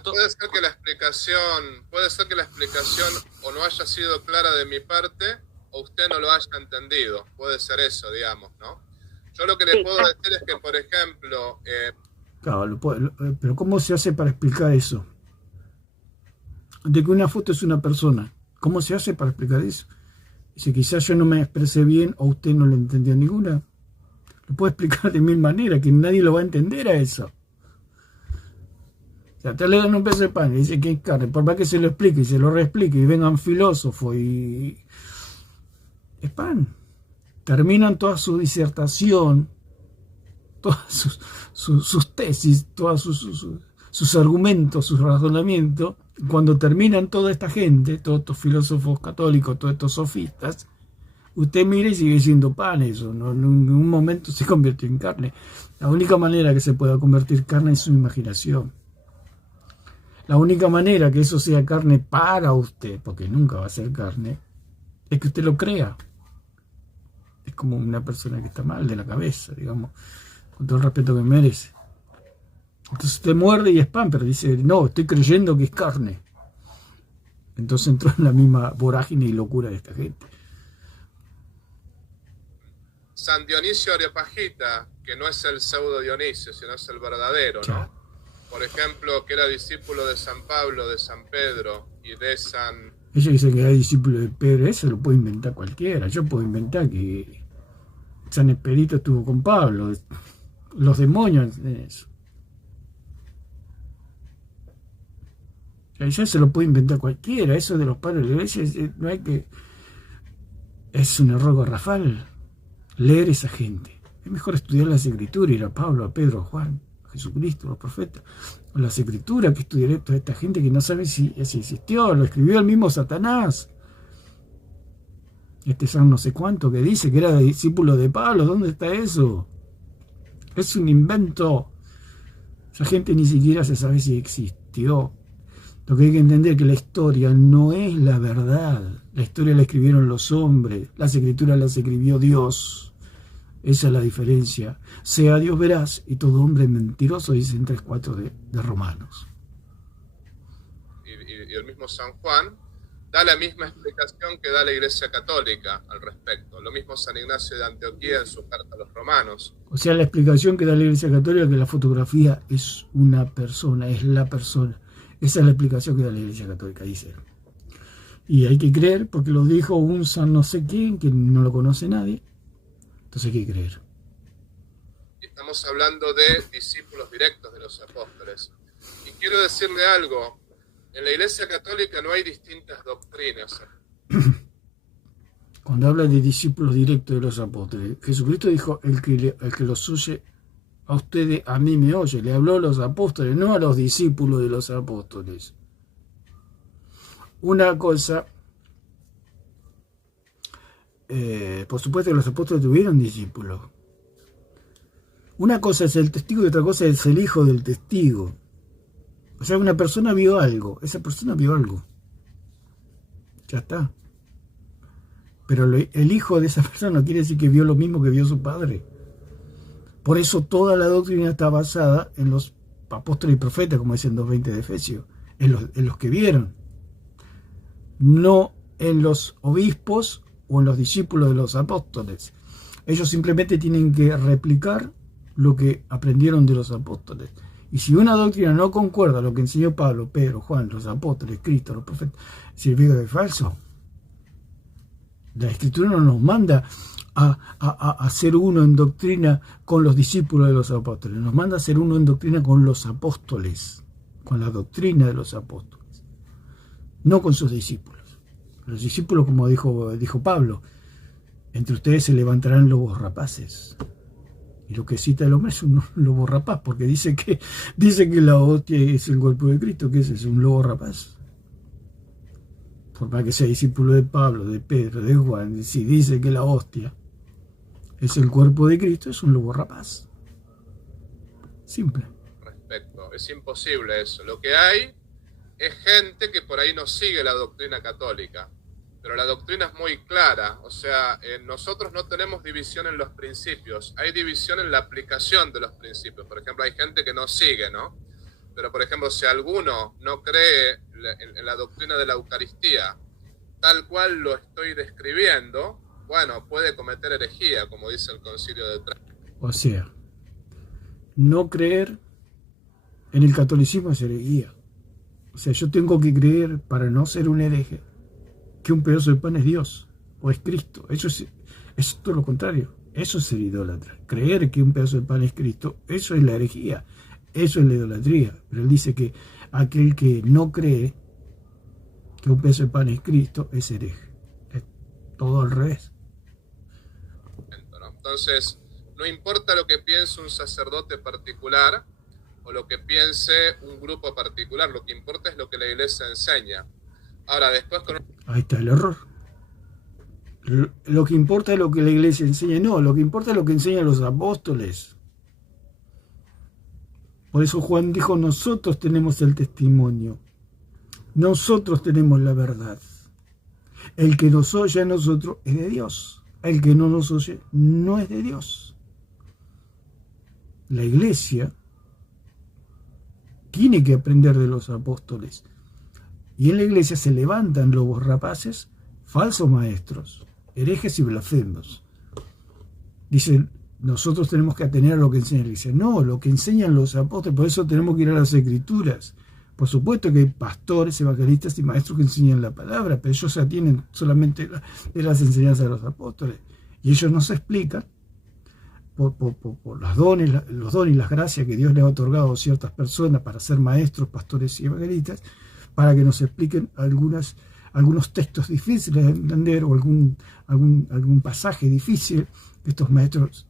explicación o no haya sido clara de mi parte o usted no lo haya entendido. Puede ser eso, digamos, ¿no? Yo lo que le puedo decir es que, por ejemplo... Claro, pero ¿cómo se hace para explicar eso? De que una foto es una persona. ¿Cómo se hace para explicar eso? Si quizás yo no me expresé bien o usted no lo entendió ninguna. Lo puedo explicar de mil maneras, que nadie lo va a entender a eso. O sea, te le dan un pedazo de pan y dice que es carne. Por más que se lo explique y se lo reexplique y vengan filósofos y... es pan. Terminan toda su disertación, todas sus tesis, todos sus argumentos, sus razonamientos. Cuando terminan toda esta gente, todos estos filósofos católicos, todos estos sofistas, usted mira y sigue siendo pan eso, ¿no? En un momento se convirtió en carne. La única manera que se pueda convertir carne es su imaginación. La única manera que eso sea carne para usted, porque nunca va a ser carne, es que usted lo crea. Es como una persona que está mal de la cabeza, digamos, con todo el respeto que merece. Entonces usted muerde y es pan, pero dice, no, estoy creyendo que es carne. Entonces entró en la misma vorágine y locura de esta gente. San Dionisio Areopagita, que no es el pseudo Dionisio, sino es el verdadero, ¿no? Claro. Por ejemplo, que era discípulo de San Pablo, de San Pedro y de San... Ella dice que era discípulo de Pedro, eso lo puede inventar cualquiera. Yo puedo inventar que San Esperito estuvo con Pablo. Los demonios en eso. Ya se lo puede inventar cualquiera. Eso de los padres de la iglesia, no hay que... es un error garrafal leer esa gente. Es mejor estudiar las escrituras, ir a Pablo, a Pedro, a Juan, a Jesucristo, a los profetas. O las escrituras, que estudiaré toda esta gente que no sabe si existió, lo escribió el mismo Satanás. Este San no sé cuánto que dice que era discípulo de Pablo, ¿dónde está eso? Es un invento. Esa gente ni siquiera se sabe si existió. Lo que hay que entender es que la historia no es la verdad. La historia la escribieron los hombres, las escrituras las escribió Dios. Esa es la diferencia. Sea Dios veraz y todo hombre mentiroso, dicen 3:4 de Romanos. Y el mismo San Juan da la misma explicación que da la Iglesia Católica al respecto. Lo mismo San Ignacio de Antioquía en su carta a los romanos. O sea, la explicación que da la Iglesia Católica es que la fotografía es una persona, es la persona. Esa es la explicación que da la Iglesia Católica, dice. Y hay que creer, porque lo dijo un san no sé quién, que no lo conoce nadie. Entonces hay que creer. Y estamos hablando de discípulos directos de los apóstoles. Y quiero decirle algo, en la Iglesia Católica no hay distintas doctrinas. Cuando habla de discípulos directos de los apóstoles, Jesucristo dijo, el que los oye a ustedes, a mí me oye. Le habló a los apóstoles, no a los discípulos de los apóstoles. Una cosa, por supuesto que los apóstoles tuvieron discípulos. Una cosa es el testigo y otra cosa es el hijo del testigo. O sea, una persona vio algo, esa persona vio algo. Ya está. Pero el hijo de esa persona no quiere decir que vio lo mismo que vio su padre. Por eso toda la doctrina está basada en los apóstoles y profetas, como dicen 2:20 de Efesios, en los que vieron. No en los obispos o en los discípulos de los apóstoles. Ellos simplemente tienen que replicar lo que aprendieron de los apóstoles. Y si una doctrina no concuerda lo que enseñó Pablo, Pedro, Juan, los apóstoles, Cristo, los profetas, significa que es falso. La Escritura no nos manda a ser uno en doctrina con los discípulos de los apóstoles. Nos manda a ser uno en doctrina con los apóstoles, con la doctrina de los apóstoles, no con sus discípulos. Los discípulos, como dijo Pablo, entre ustedes se levantarán lobos rapaces. Y lo que cita el hombre es un lobo rapaz, porque dice que la hostia es el cuerpo de Cristo, que es un lobo rapaz. Por más que sea discípulo de Pablo, de Pedro, de Juan, si dice que la hostia es el cuerpo de Cristo, es un lobo rapaz. Simple. Respecto, es imposible eso. Lo que hay es gente que por ahí no sigue la doctrina católica, pero la doctrina es muy clara. O sea, nosotros no tenemos división en los principios, hay división en la aplicación de los principios. Por ejemplo, hay gente que no sigue, ¿no? Pero, por ejemplo, si alguno no cree en la doctrina de la Eucaristía, tal cual lo estoy describiendo, bueno, puede cometer herejía, como dice el Concilio de Trento. O sea, no creer en el catolicismo es herejía. O sea, yo tengo que creer, para no ser un hereje, que un pedazo de pan es Dios o es Cristo. Eso es todo lo contrario. Eso es ser idólatra. Creer que un pedazo de pan es Cristo, eso es la herejía. Eso es la idolatría. Pero él dice que aquel que no cree que un pedazo de pan es Cristo es hereje. Es todo al revés. Entonces, no importa lo que piense un sacerdote particular o lo que piense un grupo particular, lo que importa es lo que la Iglesia enseña. Ahora, después Ahí está el error. Lo que importa es lo que la Iglesia enseña. No, lo que importa es lo que enseñan los apóstoles. Por eso Juan dijo, nosotros tenemos el testimonio. Nosotros tenemos la verdad. El que nos oye a nosotros es de Dios. El que no nos oye no es de Dios. La Iglesia tiene que aprender de los apóstoles. Y en la Iglesia se levantan lobos rapaces, falsos maestros, herejes y blasfemos. Dicen, nosotros tenemos que atener a lo que enseña la Iglesia. No, lo que enseñan los apóstoles, por eso tenemos que ir a las Escrituras. Por supuesto que hay pastores, evangelistas y maestros que enseñan la palabra, pero ellos se atienen solamente de las enseñanzas de los apóstoles. Y ellos nos explican, por los dones y las gracias que Dios les ha otorgado a ciertas personas para ser maestros, pastores y evangelistas, para que nos expliquen algunos textos difíciles de entender o algún pasaje difícil que estos maestros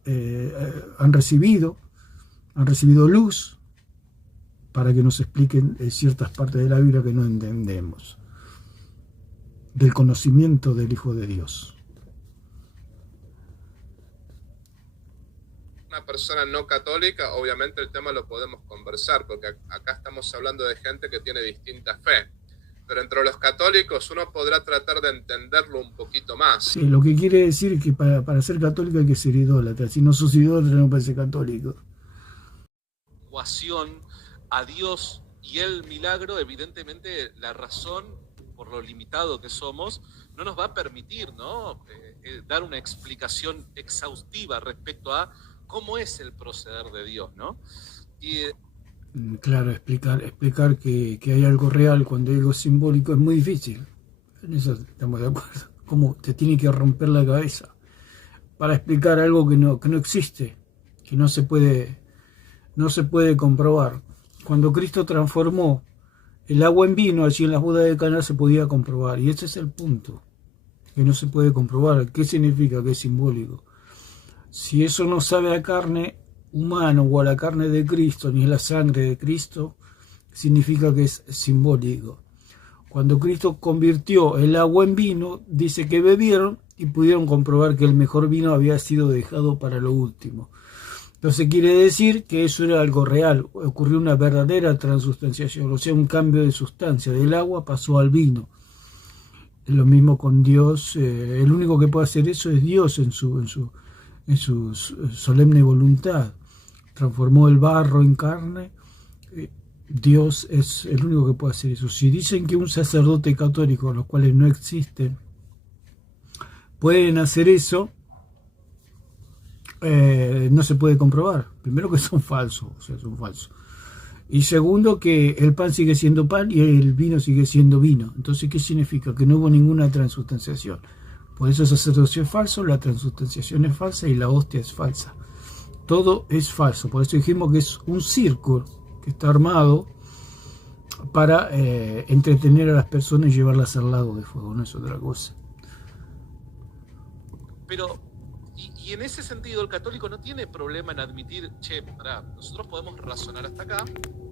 han recibido luz para que nos expliquen ciertas partes de la Biblia que no entendemos, del conocimiento del Hijo de Dios. Una persona no católica, obviamente el tema lo podemos conversar, porque acá estamos hablando de gente que tiene distinta fe. Pero entre los católicos uno podrá tratar de entenderlo un poquito más. Sí, lo que quiere decir es que para ser católico hay que ser idólatra. Si no sos idólatra no puedes ser católico. A Dios y el milagro, evidentemente la razón, por lo limitado que somos, no nos va a permitir, ¿no? Dar una explicación exhaustiva respecto a cómo es el proceder de Dios, ¿no? Claro, explicar que hay algo real cuando hay algo simbólico es muy difícil. En eso estamos de acuerdo. Como te tiene que romper la cabeza para explicar algo que no existe. que no se puede comprobar. Cuando Cristo transformó el agua en vino, allí en las bodas de Caná se podía comprobar, y ese es el punto, que no se puede comprobar. ¿Qué significa? Que es simbólico. Si eso no sabe a carne humana o a la carne de Cristo, ni a la sangre de Cristo, significa que es simbólico. Cuando Cristo convirtió el agua en vino, dice que bebieron y pudieron comprobar que el mejor vino había sido dejado para lo último. Entonces quiere decir que eso era algo real, ocurrió una verdadera transustanciación, o sea, un cambio de sustancia, del agua pasó al vino. Lo mismo con Dios, el único que puede hacer eso es Dios en su solemne voluntad. Transformó el barro en carne, Dios es el único que puede hacer eso. Si dicen que un sacerdote católico, los cuales no existen, pueden hacer eso, no se puede comprobar. Primero que son falsos, o sea, son falsos. Y segundo que el pan sigue siendo pan y el vino sigue siendo vino. Entonces, ¿qué significa? Que no hubo ninguna transustanciación. Por eso el sacerdocio es falso, la transustanciación es falsa y la hostia es falsa. Todo es falso. Por eso dijimos que es un circo que está armado para entretener a las personas y llevarlas al lago de fuego, no es otra cosa. Pero, y en ese sentido, el católico no tiene problema en admitir, che, pará, nosotros podemos razonar hasta acá,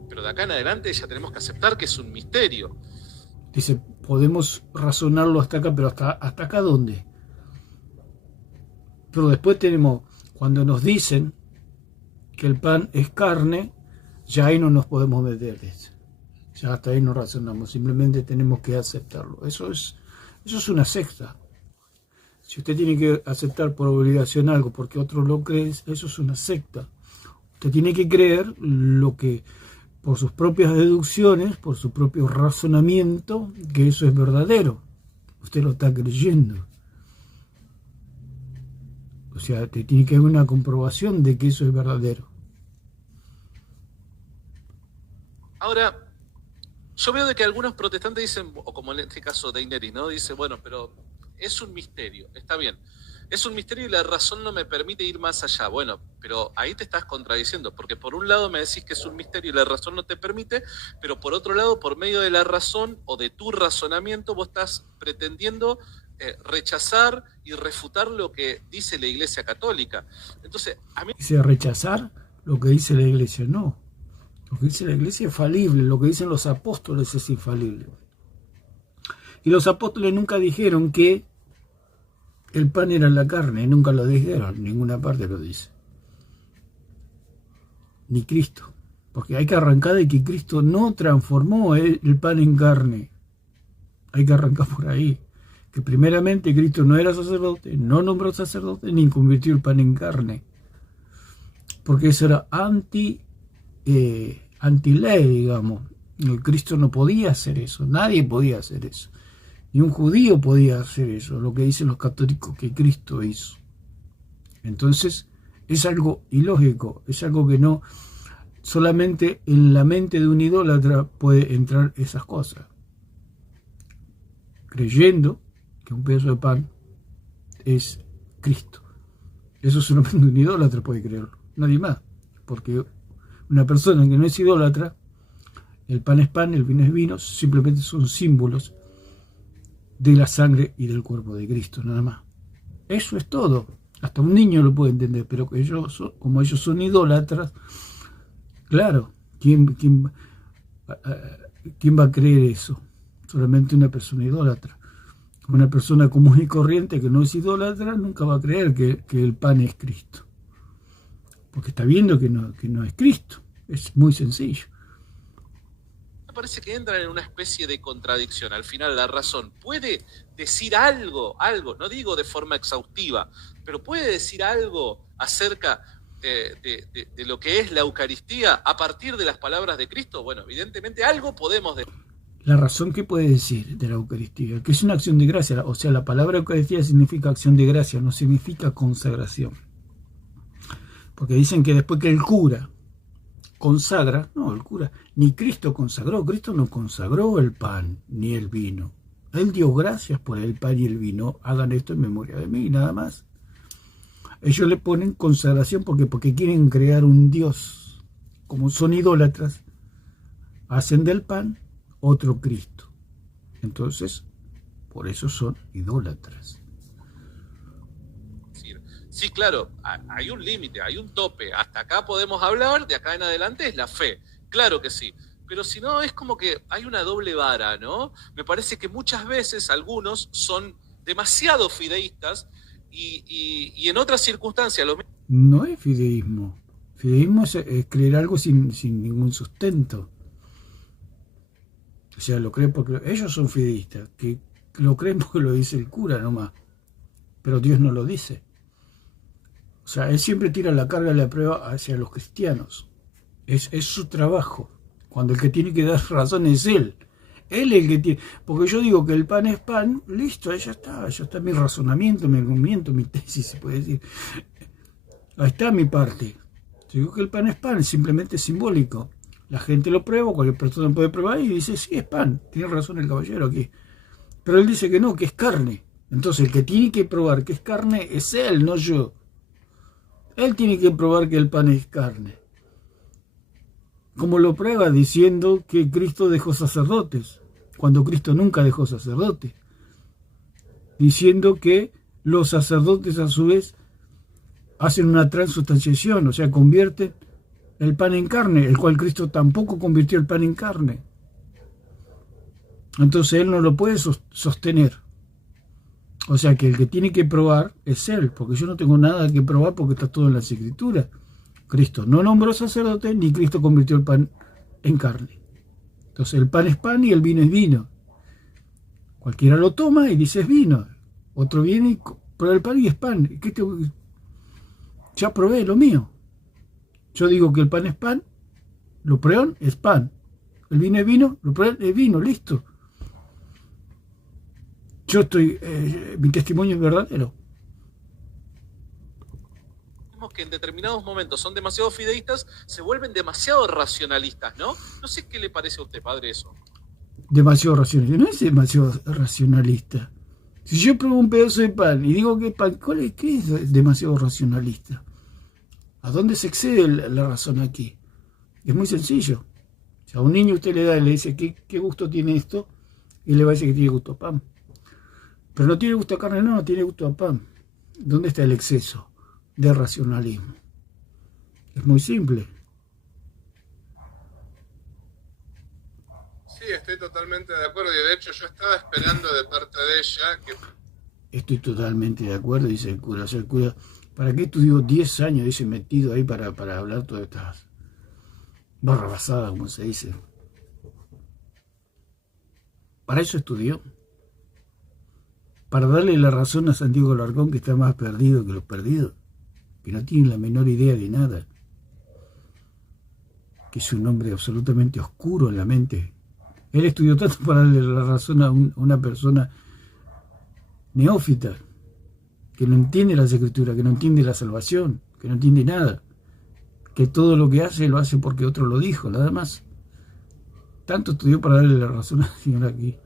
pero de acá en adelante ya tenemos que aceptar que es un misterio. Dice, podemos razonarlo hasta acá, pero ¿hasta acá dónde? Pero después tenemos, cuando nos dicen que el pan es carne, ya ahí no nos podemos meter. Ya hasta ahí no razonamos, simplemente tenemos que aceptarlo. Eso es una secta. Si usted tiene que aceptar por obligación algo porque otro lo cree, eso es una secta. Usted tiene que creer lo que, por sus propias deducciones, por su propio razonamiento, que eso es verdadero. Usted lo está creyendo. O sea, te tiene que haber una comprobación de que eso es verdadero. Ahora, yo veo de que algunos protestantes dicen, o como en este caso de Ineri, ¿no? Dice, bueno, pero es un misterio, está bien. Es un misterio y la razón no me permite ir más allá. Bueno, pero ahí te estás contradiciendo, porque por un lado me decís que es un misterio y la razón no te permite, pero por otro lado, por medio de la razón o de tu razonamiento, vos estás pretendiendo rechazar y refutar lo que dice la Iglesia Católica. Entonces, a mí... Dice rechazar lo que dice la Iglesia, no. Lo que dice la Iglesia es falible, lo que dicen los apóstoles es infalible. Y los apóstoles nunca dijeron que el pan era la carne, nunca lo dijeron, en ninguna parte lo dice. Ni Cristo, porque hay que arrancar de que Cristo no transformó el pan en carne. Hay que arrancar por ahí. Que primeramente Cristo no era sacerdote, no nombró sacerdote, ni convirtió el pan en carne. Porque eso era anti-ley, digamos. El Cristo no podía hacer eso, nadie podía hacer eso. Ni un judío podía hacer eso, lo que dicen los católicos que Cristo hizo. Entonces, es algo ilógico, es algo que no, solamente en la mente de un idólatra puede entrar esas cosas. Creyendo que un pedazo de pan es Cristo. Eso solamente un idólatra puede creerlo, nadie más. Porque una persona que no es idólatra, el pan es pan, el vino es vino, simplemente son símbolos de la sangre y del cuerpo de Cristo, nada más. Eso es todo. Hasta un niño lo puede entender, pero como ellos son idólatras, claro, ¿quién va a creer eso? Solamente una persona idólatra. Una persona común y corriente que no es idólatra nunca va a creer que el pan es Cristo. Porque está viendo que no es Cristo. Es muy sencillo. Me parece que entran en una especie de contradicción. Al final la razón puede decir algo, no digo de forma exhaustiva, pero puede decir algo acerca de lo que es la Eucaristía a partir de las palabras de Cristo. Bueno, evidentemente algo podemos decir. La razón que puede decir de la Eucaristía, que es una acción de gracia, o sea, la palabra Eucaristía significa acción de gracia, no significa consagración. Porque dicen que después que el cura consagra, no, el cura, ni Cristo consagró, Cristo no consagró el pan ni el vino. Él dio gracias por el pan y el vino, hagan esto en memoria de mí, nada más. Ellos le ponen consagración porque quieren crear un Dios. Como son idólatras, hacen del pan otro Cristo. Entonces, por eso son idólatras. Sí, claro, hay un límite, hay un tope. Hasta acá podemos hablar, de acá en adelante es la fe. Claro que sí. Pero si no, es como que hay una doble vara, ¿no? Me parece que muchas veces algunos son demasiado fideístas y en otras circunstancias... No es fideísmo. Fideísmo es creer algo sin ningún sustento. O sea, lo creen porque ellos son fideístas, que lo creen porque lo dice el cura nomás. Pero Dios no lo dice. O sea, él siempre tira la carga de la prueba hacia los cristianos. Es su trabajo. Cuando el que tiene que dar razón es él. Él es el que tiene. Porque yo digo que el pan es pan, listo, ya está mi razonamiento, mi argumento, mi tesis, se puede decir. Ahí está mi parte. Yo digo que el pan es pan, es simplemente simbólico. La gente lo prueba, cualquier persona puede probar y dice, sí, es pan. Tiene razón el caballero aquí. Pero él dice que no, que es carne. Entonces el que tiene que probar que es carne es él, no yo. Él tiene que probar que el pan es carne. Como lo prueba diciendo que Cristo dejó sacerdotes, cuando Cristo nunca dejó sacerdotes. Diciendo que los sacerdotes a su vez hacen una transustanciación, o sea, convierten el pan en carne, el cual Cristo tampoco convirtió el pan en carne. Entonces él no lo puede sostener. O sea que el que tiene que probar es él, porque yo no tengo nada que probar porque está todo en las Escrituras. Cristo no nombró sacerdote, ni Cristo convirtió el pan en carne. Entonces el pan es pan y el vino es vino. Cualquiera lo toma y dice es vino. Otro viene y prueba el pan y es pan. Ya probé lo mío. Yo digo que el pan es pan, lo prueban, es pan. El vino es vino, lo prueban, es vino, listo. Mi testimonio es verdadero. Que en determinados momentos son demasiado fideístas, se vuelven demasiado racionalistas, ¿no? No sé qué le parece a usted, padre, eso. Demasiado racionalista. No es demasiado racionalista. Si yo pruebo un pedazo de pan y digo que es pan, ¿qué es demasiado racionalista? ¿A dónde se excede la razón aquí? Es muy sencillo. Si a un niño usted le da y le dice ¿qué gusto tiene esto? Y le va a decir que tiene gusto a pan. Pero no tiene gusto a carne, no tiene gusto a pan. ¿Dónde está el exceso de racionalismo? Es muy simple. Sí, estoy totalmente de acuerdo, y de hecho yo estaba esperando de parte de ella que... Estoy totalmente de acuerdo, dice el cura. O sea, el cura, ¿para qué estudió 10 años, dice, metido ahí para hablar todas estas barrabasadas, como se dice? Para eso estudió. Para darle la razón a Santiago Alarcón, que está más perdido que los perdidos, que no tiene la menor idea de nada, que es un hombre absolutamente oscuro en la mente. Él estudió tanto para darle la razón a una persona neófita, que no entiende las Escrituras, que no entiende la salvación, que no entiende nada, que todo lo que hace lo hace porque otro lo dijo, nada más. Tanto estudió para darle la razón a la señora aquí.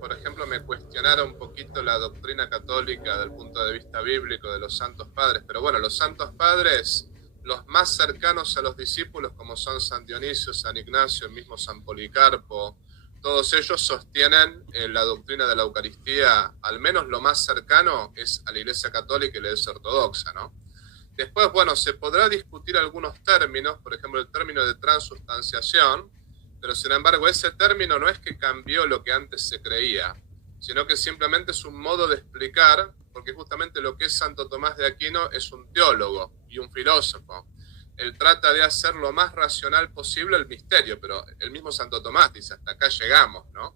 Por ejemplo, me cuestionaron un poquito la doctrina católica desde el punto de vista bíblico de los santos padres, pero bueno, los santos padres, los más cercanos a los discípulos, como son San Dionisio, San Ignacio, el mismo San Policarpo, todos ellos sostienen la doctrina de la Eucaristía, al menos lo más cercano es a la Iglesia Católica y la Iglesia Ortodoxa, ¿no? Después, bueno, se podrá discutir algunos términos, por ejemplo, el término de transustanciación, pero sin embargo ese término no es que cambió lo que antes se creía, sino que simplemente es un modo de explicar, porque justamente lo que es Santo Tomás de Aquino es un teólogo y un filósofo. Él trata de hacer lo más racional posible el misterio, pero el mismo Santo Tomás dice, hasta acá llegamos, ¿no?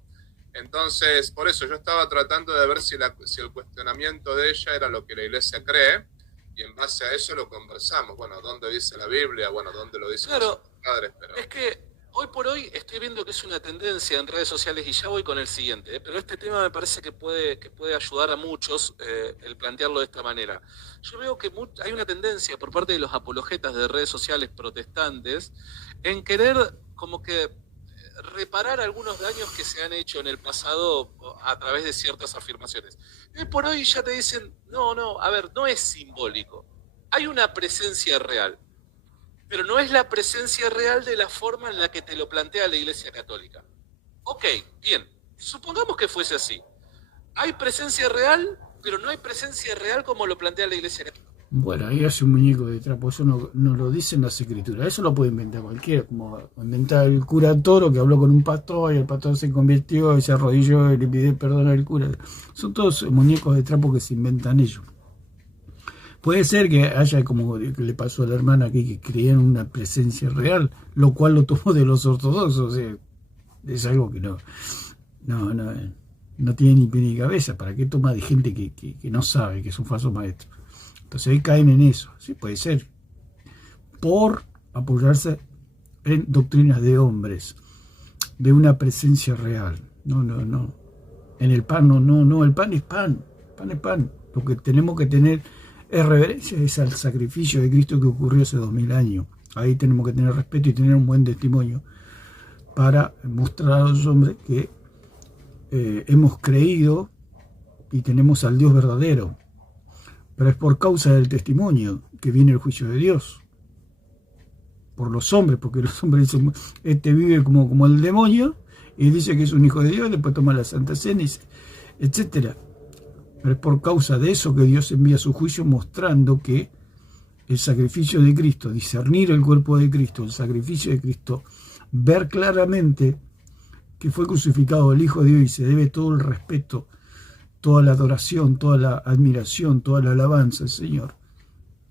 Entonces, por eso yo estaba tratando de ver si el cuestionamiento de ella era lo que la Iglesia cree, y en base a eso lo conversamos. Bueno, ¿dónde dice la Biblia? Bueno, ¿dónde lo dicen los padres? Pero... es que hoy por hoy estoy viendo que es una tendencia en redes sociales, y ya voy con el siguiente, pero este tema me parece que puede ayudar a muchos el plantearlo de esta manera. Yo veo que hay una tendencia por parte de los apologetas de redes sociales protestantes en querer como que reparar algunos daños que se han hecho en el pasado a través de ciertas afirmaciones. Y por hoy ya te dicen, no, a ver, no es simbólico. Hay una presencia real, pero no es la presencia real de la forma en la que te lo plantea la Iglesia Católica. Ok, bien, supongamos que fuese así. Hay presencia real, pero no hay presencia real como lo plantea la Iglesia Católica. Bueno, ahí hace un muñeco de trapo, eso no lo dicen las escrituras, eso lo puede inventar cualquiera, como inventar el cura Toro que habló con un pastor y el pastor se convirtió y se arrodilló y le pidió perdón al cura. Son todos muñecos de trapo que se inventan ellos. Puede ser que haya, como que le pasó a la hermana aquí, que creían una presencia real, lo cual lo tomó de los ortodoxos, o sea, es algo que no tiene ni pie ni cabeza. ¿Para qué toma de gente que no sabe, que es un falso maestro? Entonces ahí caen en eso, sí, puede ser, por apoyarse en doctrinas de hombres, de una presencia real. No. En el pan, no, el pan es pan. Lo que tenemos que tener es reverencia, es al sacrificio de Cristo que ocurrió hace 2000 años. Ahí tenemos que tener respeto y tener un buen testimonio para mostrar a los hombres que hemos creído y tenemos al Dios verdadero. Pero es por causa del testimonio que viene el juicio de Dios. Por los hombres, porque los hombres dicen, este vive como el demonio, y dice que es un hijo de Dios, después toma la Santa Cena, etc. Pero es por causa de eso que Dios envía su juicio, mostrando que el sacrificio de Cristo, discernir el cuerpo de Cristo, el sacrificio de Cristo, ver claramente que fue crucificado el Hijo de Dios y se debe todo el respeto, toda la adoración, toda la admiración, toda la alabanza al Señor.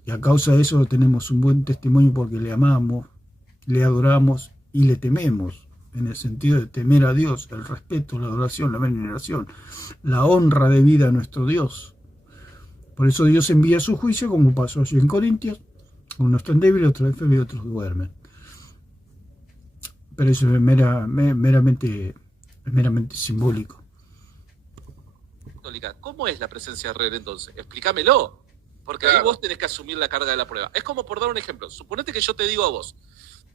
Y a causa de eso tenemos un buen testimonio porque le amamos, le adoramos y le tememos, en el sentido de temer a Dios, el respeto, la adoración, la veneración, la honra de vida a nuestro Dios. Por eso Dios envía su juicio, como pasó allí en Corintios. Unos están débiles, otros enfermos y otros duermen. Pero eso es meramente simbólico. ¿Cómo es la presencia real entonces? Explícamelo, porque ahí vos tenés que asumir la carga de la prueba. Es como, por dar un ejemplo, suponete que yo te digo a vos,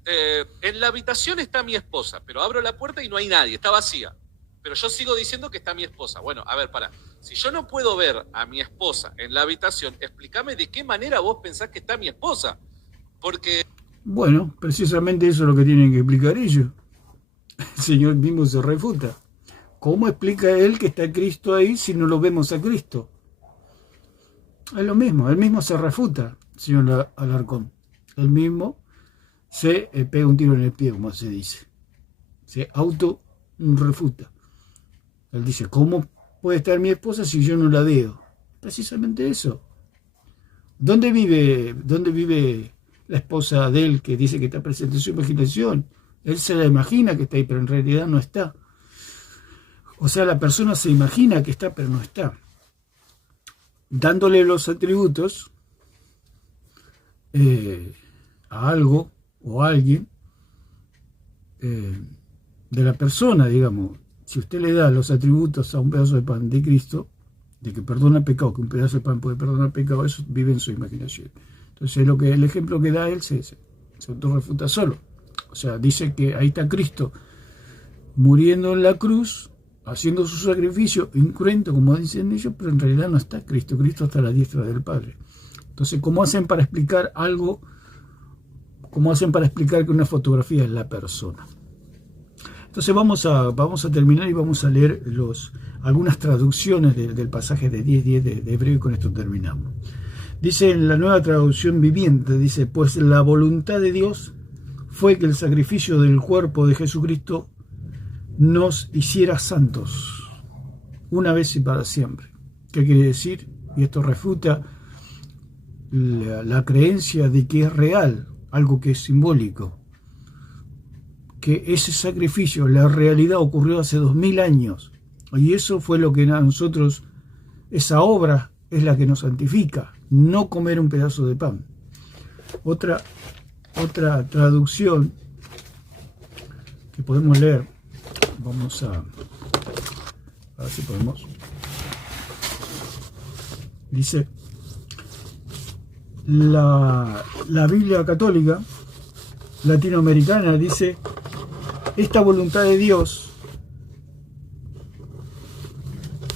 en la habitación está mi esposa, pero abro la puerta y no hay nadie, está vacía, pero yo sigo diciendo que está mi esposa. Bueno, a ver, pará, si yo no puedo ver a mi esposa en la habitación, explícame de qué manera vos pensás que está mi esposa, porque... Bueno, precisamente eso es lo que tienen que explicar ellos. El Señor mismo se refuta. ¿Cómo explica él que está Cristo ahí si no lo vemos a Cristo? Es lo mismo, él mismo se refuta, señor Alarcón. Él mismo se pega un tiro en el pie, como se dice. Se auto-refuta. Él dice, ¿cómo puede estar mi esposa si yo no la veo? Precisamente eso. ¿Dónde vive la esposa de él que dice que está presente en su imaginación? Él se la imagina que está ahí, pero en realidad no está. O sea, la persona se imagina que está, pero no está. Dándole los atributos a algo o a alguien de la persona, digamos. Si usted le da los atributos a un pedazo de pan de Cristo, de que perdona pecado, que un pedazo de pan puede perdonar pecado, eso vive en su imaginación. Entonces el ejemplo que da él se autorrefuta solo. O sea, dice que ahí está Cristo muriendo en la cruz, haciendo su sacrificio incruento, como dicen ellos, pero en realidad no está Cristo. Cristo está a la diestra del Padre. Entonces, ¿cómo hacen para explicar algo? ¿Cómo hacen para explicar que una fotografía es la persona? Entonces vamos a terminar y vamos a leer algunas traducciones del pasaje de 10:10 de Hebreo, y con esto terminamos. Dice en la Nueva Traducción Viviente, dice, pues la voluntad de Dios fue que el sacrificio del cuerpo de Jesucristo nos hiciera santos, una vez y para siempre. ¿Qué quiere decir? Y esto refuta la creencia de que es real, algo que es simbólico, que ese sacrificio, la realidad ocurrió hace 2000 años, y eso fue lo que a nosotros, esa obra es la que nos santifica, no comer un pedazo de pan. Otra traducción que podemos leer, vamos a ver si podemos. Dice la Biblia católica latinoamericana, dice Esta voluntad de Dios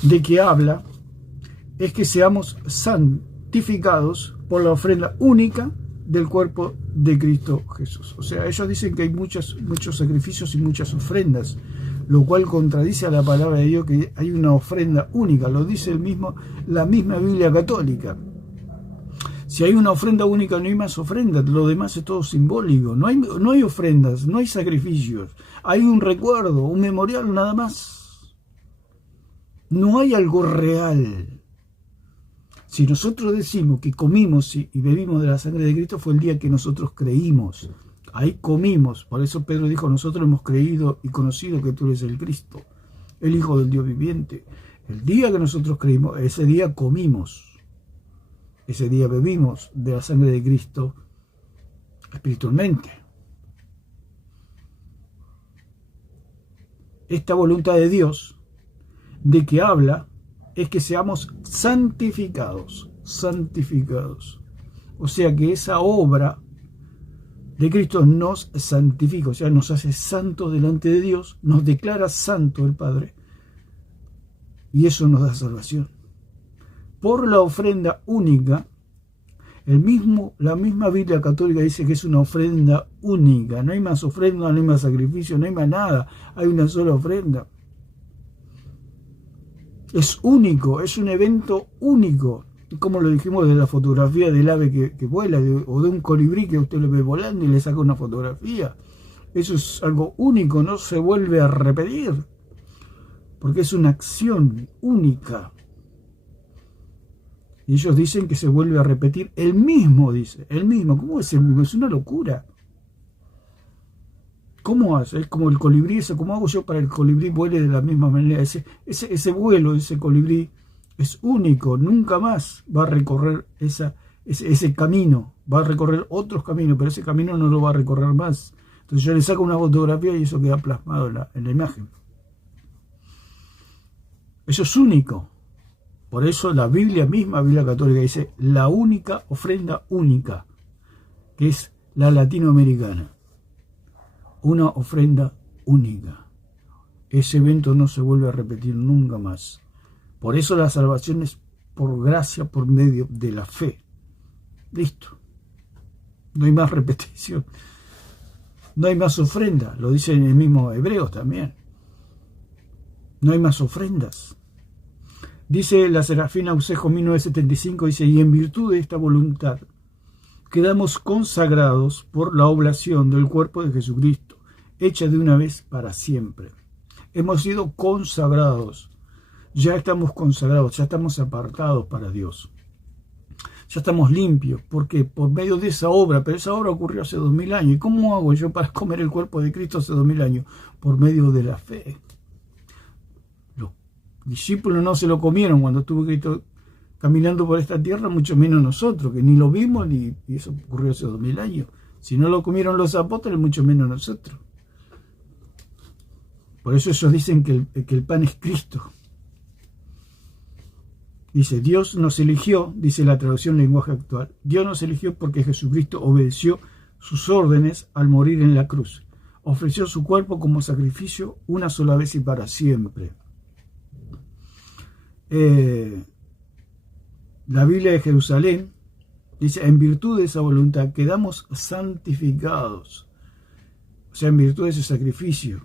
de que habla es que seamos santificados por la ofrenda única del cuerpo de Cristo Jesús. O sea, ellos dicen que hay muchos sacrificios y muchas ofrendas, lo cual contradice a la palabra de Dios, que hay una ofrenda única. Lo dice la misma Biblia católica. Si hay una ofrenda única, no hay más ofrendas, lo demás es todo simbólico. No hay ofrendas, no hay sacrificios. Hay un recuerdo, un memorial nada más. No hay algo real. Si nosotros decimos que comimos y bebimos de la sangre de Cristo, fue el día que nosotros creímos. Ahí comimos. Por eso Pedro dijo, nosotros hemos creído y conocido que tú eres el Cristo, el Hijo del Dios viviente. El día que nosotros creímos, ese día comimos. Ese día bebimos de la sangre de Cristo espiritualmente. Esta voluntad de Dios, de que habla, es que seamos santificados. O sea que esa obra de Cristo nos santifica, o sea, nos hace santos delante de Dios, nos declara santo el Padre, y eso nos da salvación. Por la ofrenda única, la misma Biblia católica dice que es una ofrenda única, no hay más ofrenda, no hay más sacrificio, no hay más nada, hay una sola ofrenda. Es único, es un evento único, como lo dijimos de la fotografía del ave que vuela, o de un colibrí que usted lo ve volando y le saca una fotografía. Eso es algo único, no se vuelve a repetir, porque es una acción única. Y ellos dicen que se vuelve a repetir. El mismo dice, el mismo. ¿Cómo es el mismo? Es una locura. ¿Cómo hace? Es como el colibrí, ¿cómo hago yo para que el colibrí vuele de la misma manera? Ese vuelo, ese colibrí es único, nunca más va a recorrer ese camino, va a recorrer otros caminos, pero ese camino no lo va a recorrer más. Entonces yo le saco una fotografía y eso queda plasmado en la imagen. Eso es único. Por eso la Biblia misma, Biblia católica, dice la única ofrenda única, que es la latinoamericana. Una ofrenda única. Ese evento no se vuelve a repetir nunca más. Por eso la salvación es por gracia, por medio de la fe. Listo. No hay más repetición. No hay más ofrenda. Lo dice en el mismo Hebreos también. No hay más ofrendas. Dice la Serafina Ausejo 1975, dice, y en virtud de esta voluntad quedamos consagrados por la oblación del cuerpo de Jesucristo, hecha de una vez para siempre. Hemos sido consagrados, ya estamos consagrados, ya estamos apartados para Dios. Ya estamos limpios, porque por medio de esa obra, pero esa obra ocurrió hace 2000 años. ¿Y cómo hago yo para comer el cuerpo de Cristo hace 2000 años? Por medio de la fe. Discípulos no se lo comieron cuando estuvo Cristo caminando por esta tierra, mucho menos nosotros, que ni lo vimos, y eso ocurrió hace 2000 años. Si no lo comieron los apóstoles, mucho menos nosotros. Por eso ellos dicen que el pan es Cristo. Dice, Dios nos eligió, dice la traducción lenguaje actual, Dios nos eligió porque Jesucristo obedeció sus órdenes al morir en la cruz. Ofreció su cuerpo como sacrificio una sola vez y para siempre. La Biblia de Jerusalén dice, en virtud de esa voluntad quedamos santificados, o sea, en virtud de ese sacrificio,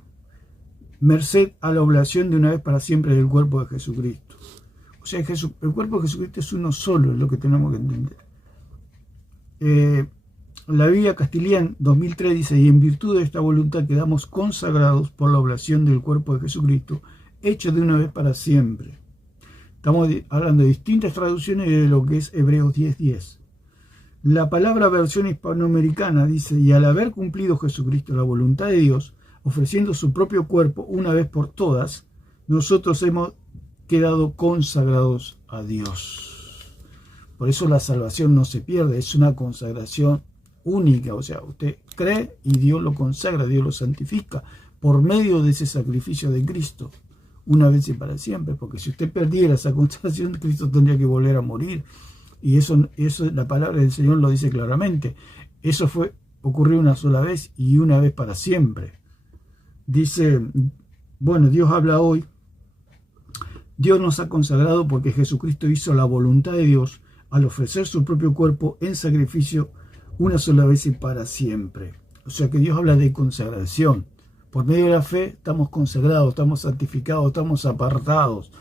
merced a la oblación de una vez para siempre del cuerpo de Jesucristo. O sea, el cuerpo de Jesucristo es uno solo, es lo que tenemos que entender. La Biblia Castilian 2003 dice, y en virtud de esta voluntad quedamos consagrados por la oblación del cuerpo de Jesucristo, hecho de una vez para siempre. Estamos hablando de distintas traducciones de lo que es Hebreos 10:10. La palabra versión hispanoamericana dice, y al haber cumplido Jesucristo la voluntad de Dios, ofreciendo su propio cuerpo una vez por todas, nosotros hemos quedado consagrados a Dios. Por eso la salvación no se pierde, es una consagración única. O sea, usted cree y Dios lo consagra, Dios lo santifica por medio de ese sacrificio de Cristo, una vez y para siempre, porque si usted perdiera esa consagración, Cristo tendría que volver a morir, y eso la palabra del Señor lo dice claramente. Eso ocurrió una sola vez y una vez para siempre. dice, bueno, Dios habla hoy. Dios nos ha consagrado porque Jesucristo hizo la voluntad de Dios al ofrecer su propio cuerpo en sacrificio una sola vez y para siempre. O sea que Dios habla de consagración. Por medio de la fe estamos consagrados, estamos santificados, estamos apartados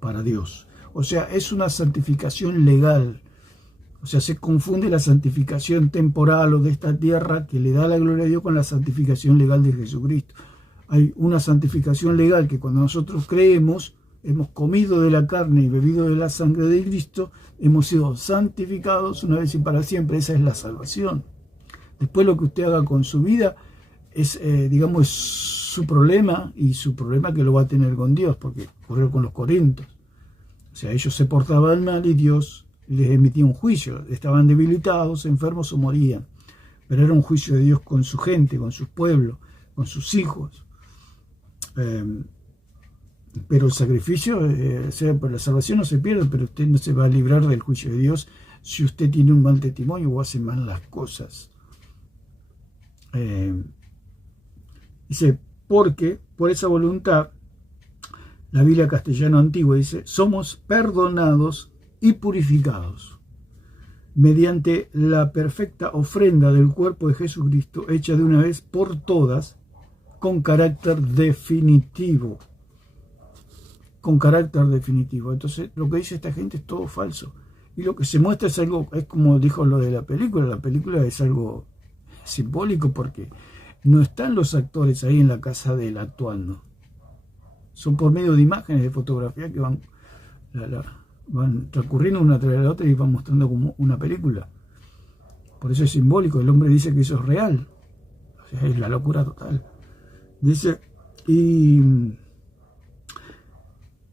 para Dios. O sea, es una santificación legal. O sea, se confunde la santificación temporal o de esta tierra que le da la gloria a Dios con la santificación legal de Jesucristo. Hay una santificación legal que cuando nosotros creemos, hemos comido de la carne y bebido de la sangre de Cristo, hemos sido santificados una vez y para siempre. Esa es la salvación. Después lo que usted haga con su vida es, digamos, es su problema, y su problema que lo va a tener con Dios, porque ocurrió con los corintios. O sea, ellos se portaban mal y Dios les emitía un juicio. Estaban debilitados, enfermos o morían. Pero era un juicio de Dios con su gente, con su pueblo, con sus hijos. Pero el sacrificio, por la salvación no se pierde, pero usted no se va a librar del juicio de Dios si usted tiene un mal testimonio o hace mal las cosas. Dice, porque por esa voluntad, la Biblia castellano antigua dice, somos perdonados y purificados mediante la perfecta ofrenda del cuerpo de Jesucristo, hecha de una vez por todas, con carácter definitivo. Con carácter definitivo. Entonces, lo que dice esta gente es todo falso. Y lo que se muestra es algo, es como dijo lo de la película es algo simbólico, porque no están los actores ahí en la casa de él actuando. Son por medio de imágenes de fotografía que van transcurriendo una tras la otra y van mostrando como una película. Por eso es simbólico. El hombre dice que eso es real. O sea, es la locura total. Dice, y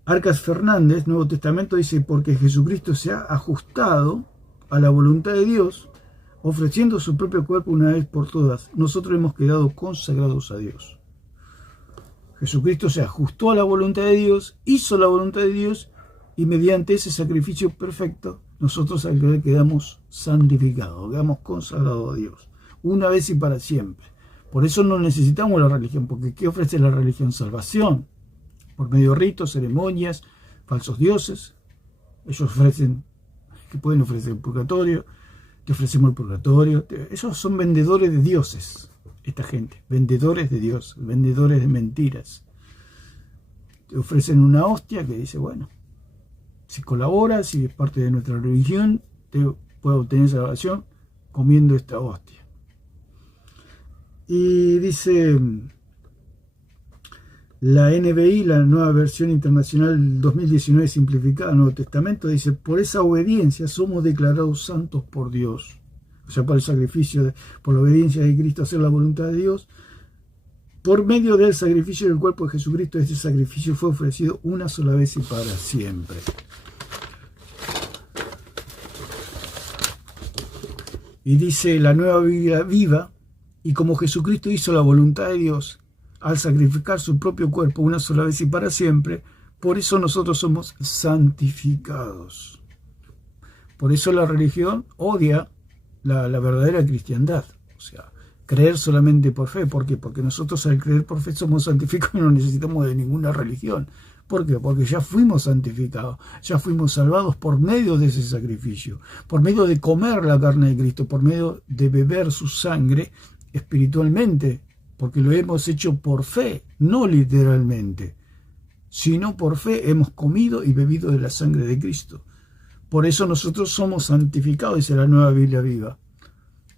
Arcas Fernández, Nuevo Testamento, dice, porque Jesucristo se ha ajustado a la voluntad de Dios, ofreciendo su propio cuerpo una vez por todas, nosotros hemos quedado consagrados a Dios. Jesucristo se ajustó a la voluntad de Dios, hizo la voluntad de Dios, y mediante ese sacrificio perfecto, nosotros al creer quedamos santificados, quedamos consagrados a Dios, una vez y para siempre. Por eso no necesitamos la religión, porque ¿qué ofrece la religión? Salvación. Por medio de ritos, ceremonias, falsos dioses. Ellos ofrecen, que pueden ofrecer el purgatorio, te ofrecemos el purgatorio. Esos son vendedores de dioses, esta gente, vendedores de Dios, vendedores de mentiras. Te ofrecen una hostia que dice, bueno, si colaboras, si es parte de nuestra religión, te puedes obtener salvación comiendo esta hostia. Y dice la NBI, la Nueva Versión Internacional 2019 simplificada, Nuevo Testamento, dice, por esa obediencia somos declarados santos por Dios. O sea, por el sacrificio, por la obediencia de Cristo a hacer la voluntad de Dios, por medio del sacrificio del cuerpo de Jesucristo, este sacrificio fue ofrecido una sola vez y para siempre. Y dice la Nueva Biblia Viva, y como Jesucristo hizo la voluntad de Dios al sacrificar su propio cuerpo una sola vez y para siempre, por eso nosotros somos santificados. Por eso la religión odia la verdadera cristiandad. O sea, creer solamente por fe. ¿Por qué? Porque nosotros al creer por fe somos santificados y no necesitamos de ninguna religión. ¿Por qué? Porque ya fuimos santificados, ya fuimos salvados por medio de ese sacrificio, por medio de comer la carne de Cristo, por medio de beber su sangre espiritualmente, porque lo hemos hecho por fe, no literalmente, sino por fe hemos comido y bebido de la sangre de Cristo. Por eso nosotros somos santificados, dice la Nueva Biblia Viva.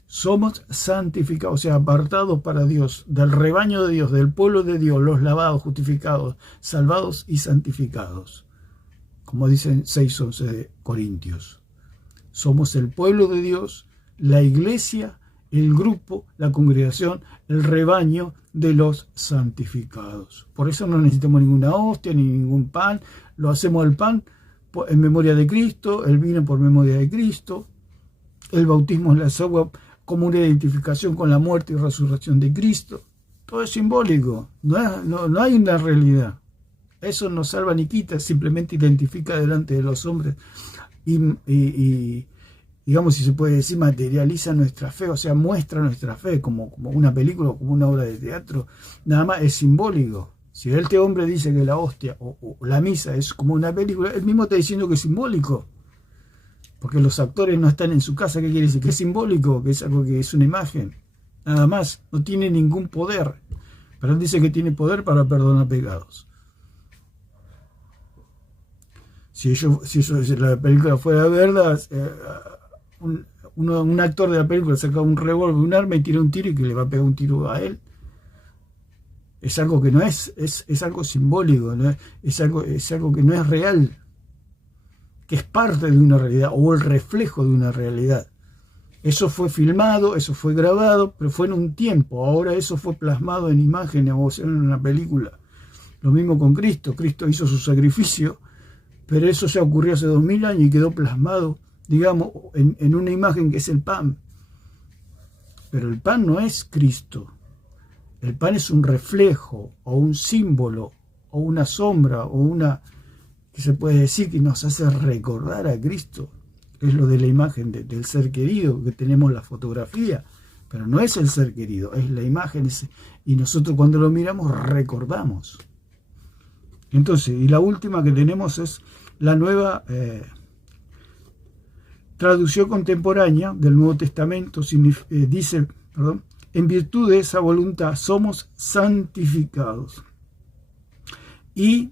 Somos santificados, o sea, apartados para Dios, del rebaño de Dios, del pueblo de Dios, los lavados, justificados, salvados y santificados. Como dicen 6:11 de Corintios. Somos el pueblo de Dios, la iglesia, el grupo, la congregación, el rebaño de los santificados. Por eso no necesitamos ninguna hostia ni ningún pan. Lo hacemos el pan en memoria de Cristo, el vino por memoria de Cristo, el bautismo en las aguas como una identificación con la muerte y resurrección de Cristo. Todo es simbólico, no hay una realidad. Eso no salva ni quita, simplemente identifica delante de los hombres y digamos, si se puede decir, materializa nuestra fe, o sea, muestra nuestra fe como una película, como una obra de teatro, nada más es simbólico. Si este hombre dice que la hostia o la misa es como una película, él mismo está diciendo que es simbólico, porque los actores no están en su casa. ¿Qué quiere decir? Que es simbólico, que es algo que es una imagen, nada más, no tiene ningún poder, pero él dice que tiene poder para perdonar pecados. Si la película fuera verdad, un actor de la película saca un revólver, un arma y tira un tiro y que le va a pegar un tiro a él. Es algo que no es algo simbólico, ¿no? Es algo que no es real, que es parte de una realidad o el reflejo de una realidad. Eso fue filmado, eso fue grabado, pero fue en un tiempo. Ahora eso fue plasmado en imágenes o sea, en una película. Lo mismo con Cristo. Cristo hizo su sacrificio, pero eso se ocurrió hace 2000 años y quedó plasmado, digamos, en una imagen que es el pan. Pero el pan no es Cristo. El pan es un reflejo, o un símbolo, o una sombra, o una, que se puede decir que nos hace recordar a Cristo. Es lo de la imagen del ser querido, que tenemos la fotografía, pero no es el ser querido, es la imagen, y nosotros cuando lo miramos recordamos. Entonces, y la última que tenemos es la nueva traducción contemporánea del Nuevo Testamento, dice, en virtud de esa voluntad somos santificados y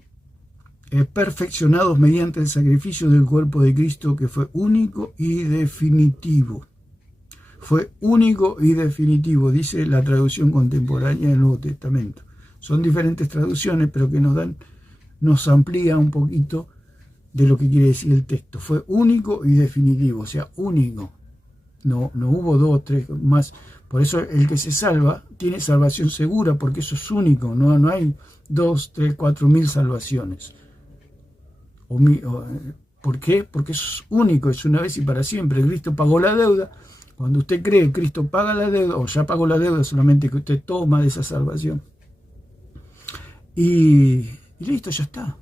perfeccionados mediante el sacrificio del cuerpo de Cristo, que fue único y definitivo. Fue único y definitivo, dice la traducción contemporánea del Nuevo Testamento. Son diferentes traducciones, pero que nos amplía un poquito de lo que quiere decir el texto. Fue único y definitivo, o sea, único. No hubo 2 o 3 más. Por eso el que se salva tiene salvación segura, porque eso es único. No hay 2, 3, 4 mil salvaciones. ¿Por qué? Porque eso es único, es una vez y para siempre. Cristo pagó la deuda. Cuando usted cree que Cristo paga la deuda, o ya pagó la deuda, solamente que usted toma de esa salvación. Y listo, ya está.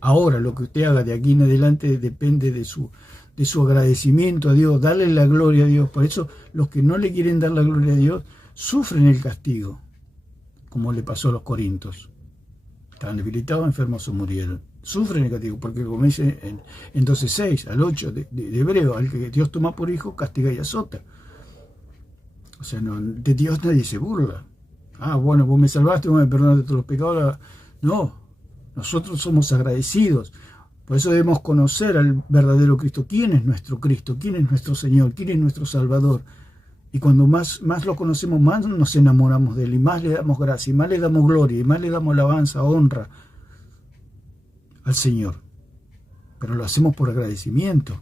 Ahora, lo que usted haga de aquí en adelante depende de su agradecimiento a Dios, darle la gloria a Dios. Por eso, los que no le quieren dar la gloria a Dios, sufren el castigo, como le pasó a los corintios. Estaban debilitados, enfermos o murieron. Sufren el castigo, porque como dice en 12:6 al 8 de Hebreo, al que Dios toma por hijo, castiga y azota. O sea, de Dios nadie se burla. Bueno, vos me salvaste, vos me perdonaste todos los pecados. No, nosotros somos agradecidos. Por eso debemos conocer al verdadero Cristo. ¿Quién es nuestro Cristo? ¿Quién es nuestro Señor? ¿Quién es nuestro Salvador? Y cuando más lo conocemos, más nos enamoramos de Él, y más le damos gracia, y más le damos gloria, y más le damos alabanza, honra al Señor. Pero lo hacemos por agradecimiento.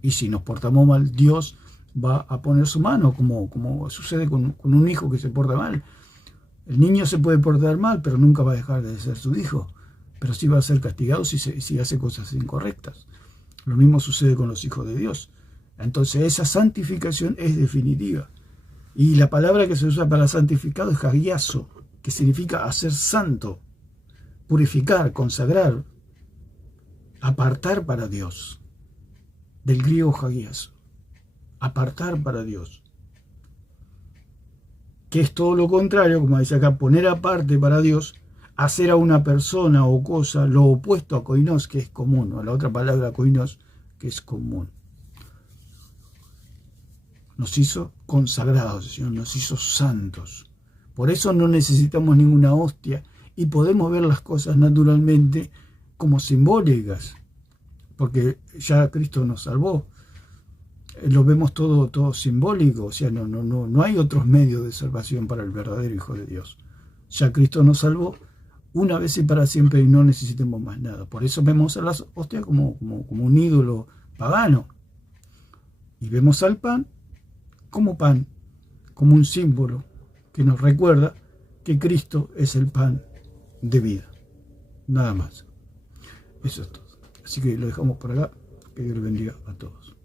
Y si nos portamos mal, Dios va a poner su mano, como sucede con un hijo que se porta mal. El niño se puede portar mal, pero nunca va a dejar de ser su hijo. Pero sí va a ser castigado si hace cosas incorrectas. Lo mismo sucede con los hijos de Dios. Entonces esa santificación es definitiva. Y la palabra que se usa para santificado es hagiazo, que significa hacer santo, purificar, consagrar, apartar para Dios. Del griego hagiazo, apartar para Dios. Que es todo lo contrario, como dice acá, poner aparte para Dios, hacer a una persona o cosa lo opuesto a koinos, que es común, o la otra palabra koinos, que es común. Nos hizo consagrados, Señor, nos hizo santos. Por eso no necesitamos ninguna hostia y podemos ver las cosas naturalmente como simbólicas, porque ya Cristo nos salvó. Lo vemos todo simbólico, o sea, no hay otros medios de salvación para el verdadero Hijo de Dios. Ya Cristo nos salvó una vez y para siempre y no necesitemos más nada. Por eso vemos a las hostias como un ídolo pagano. Y vemos al pan, como un símbolo que nos recuerda que Cristo es el pan de vida. Nada más. Eso es todo. Así que lo dejamos por acá. Que Dios le bendiga a todos.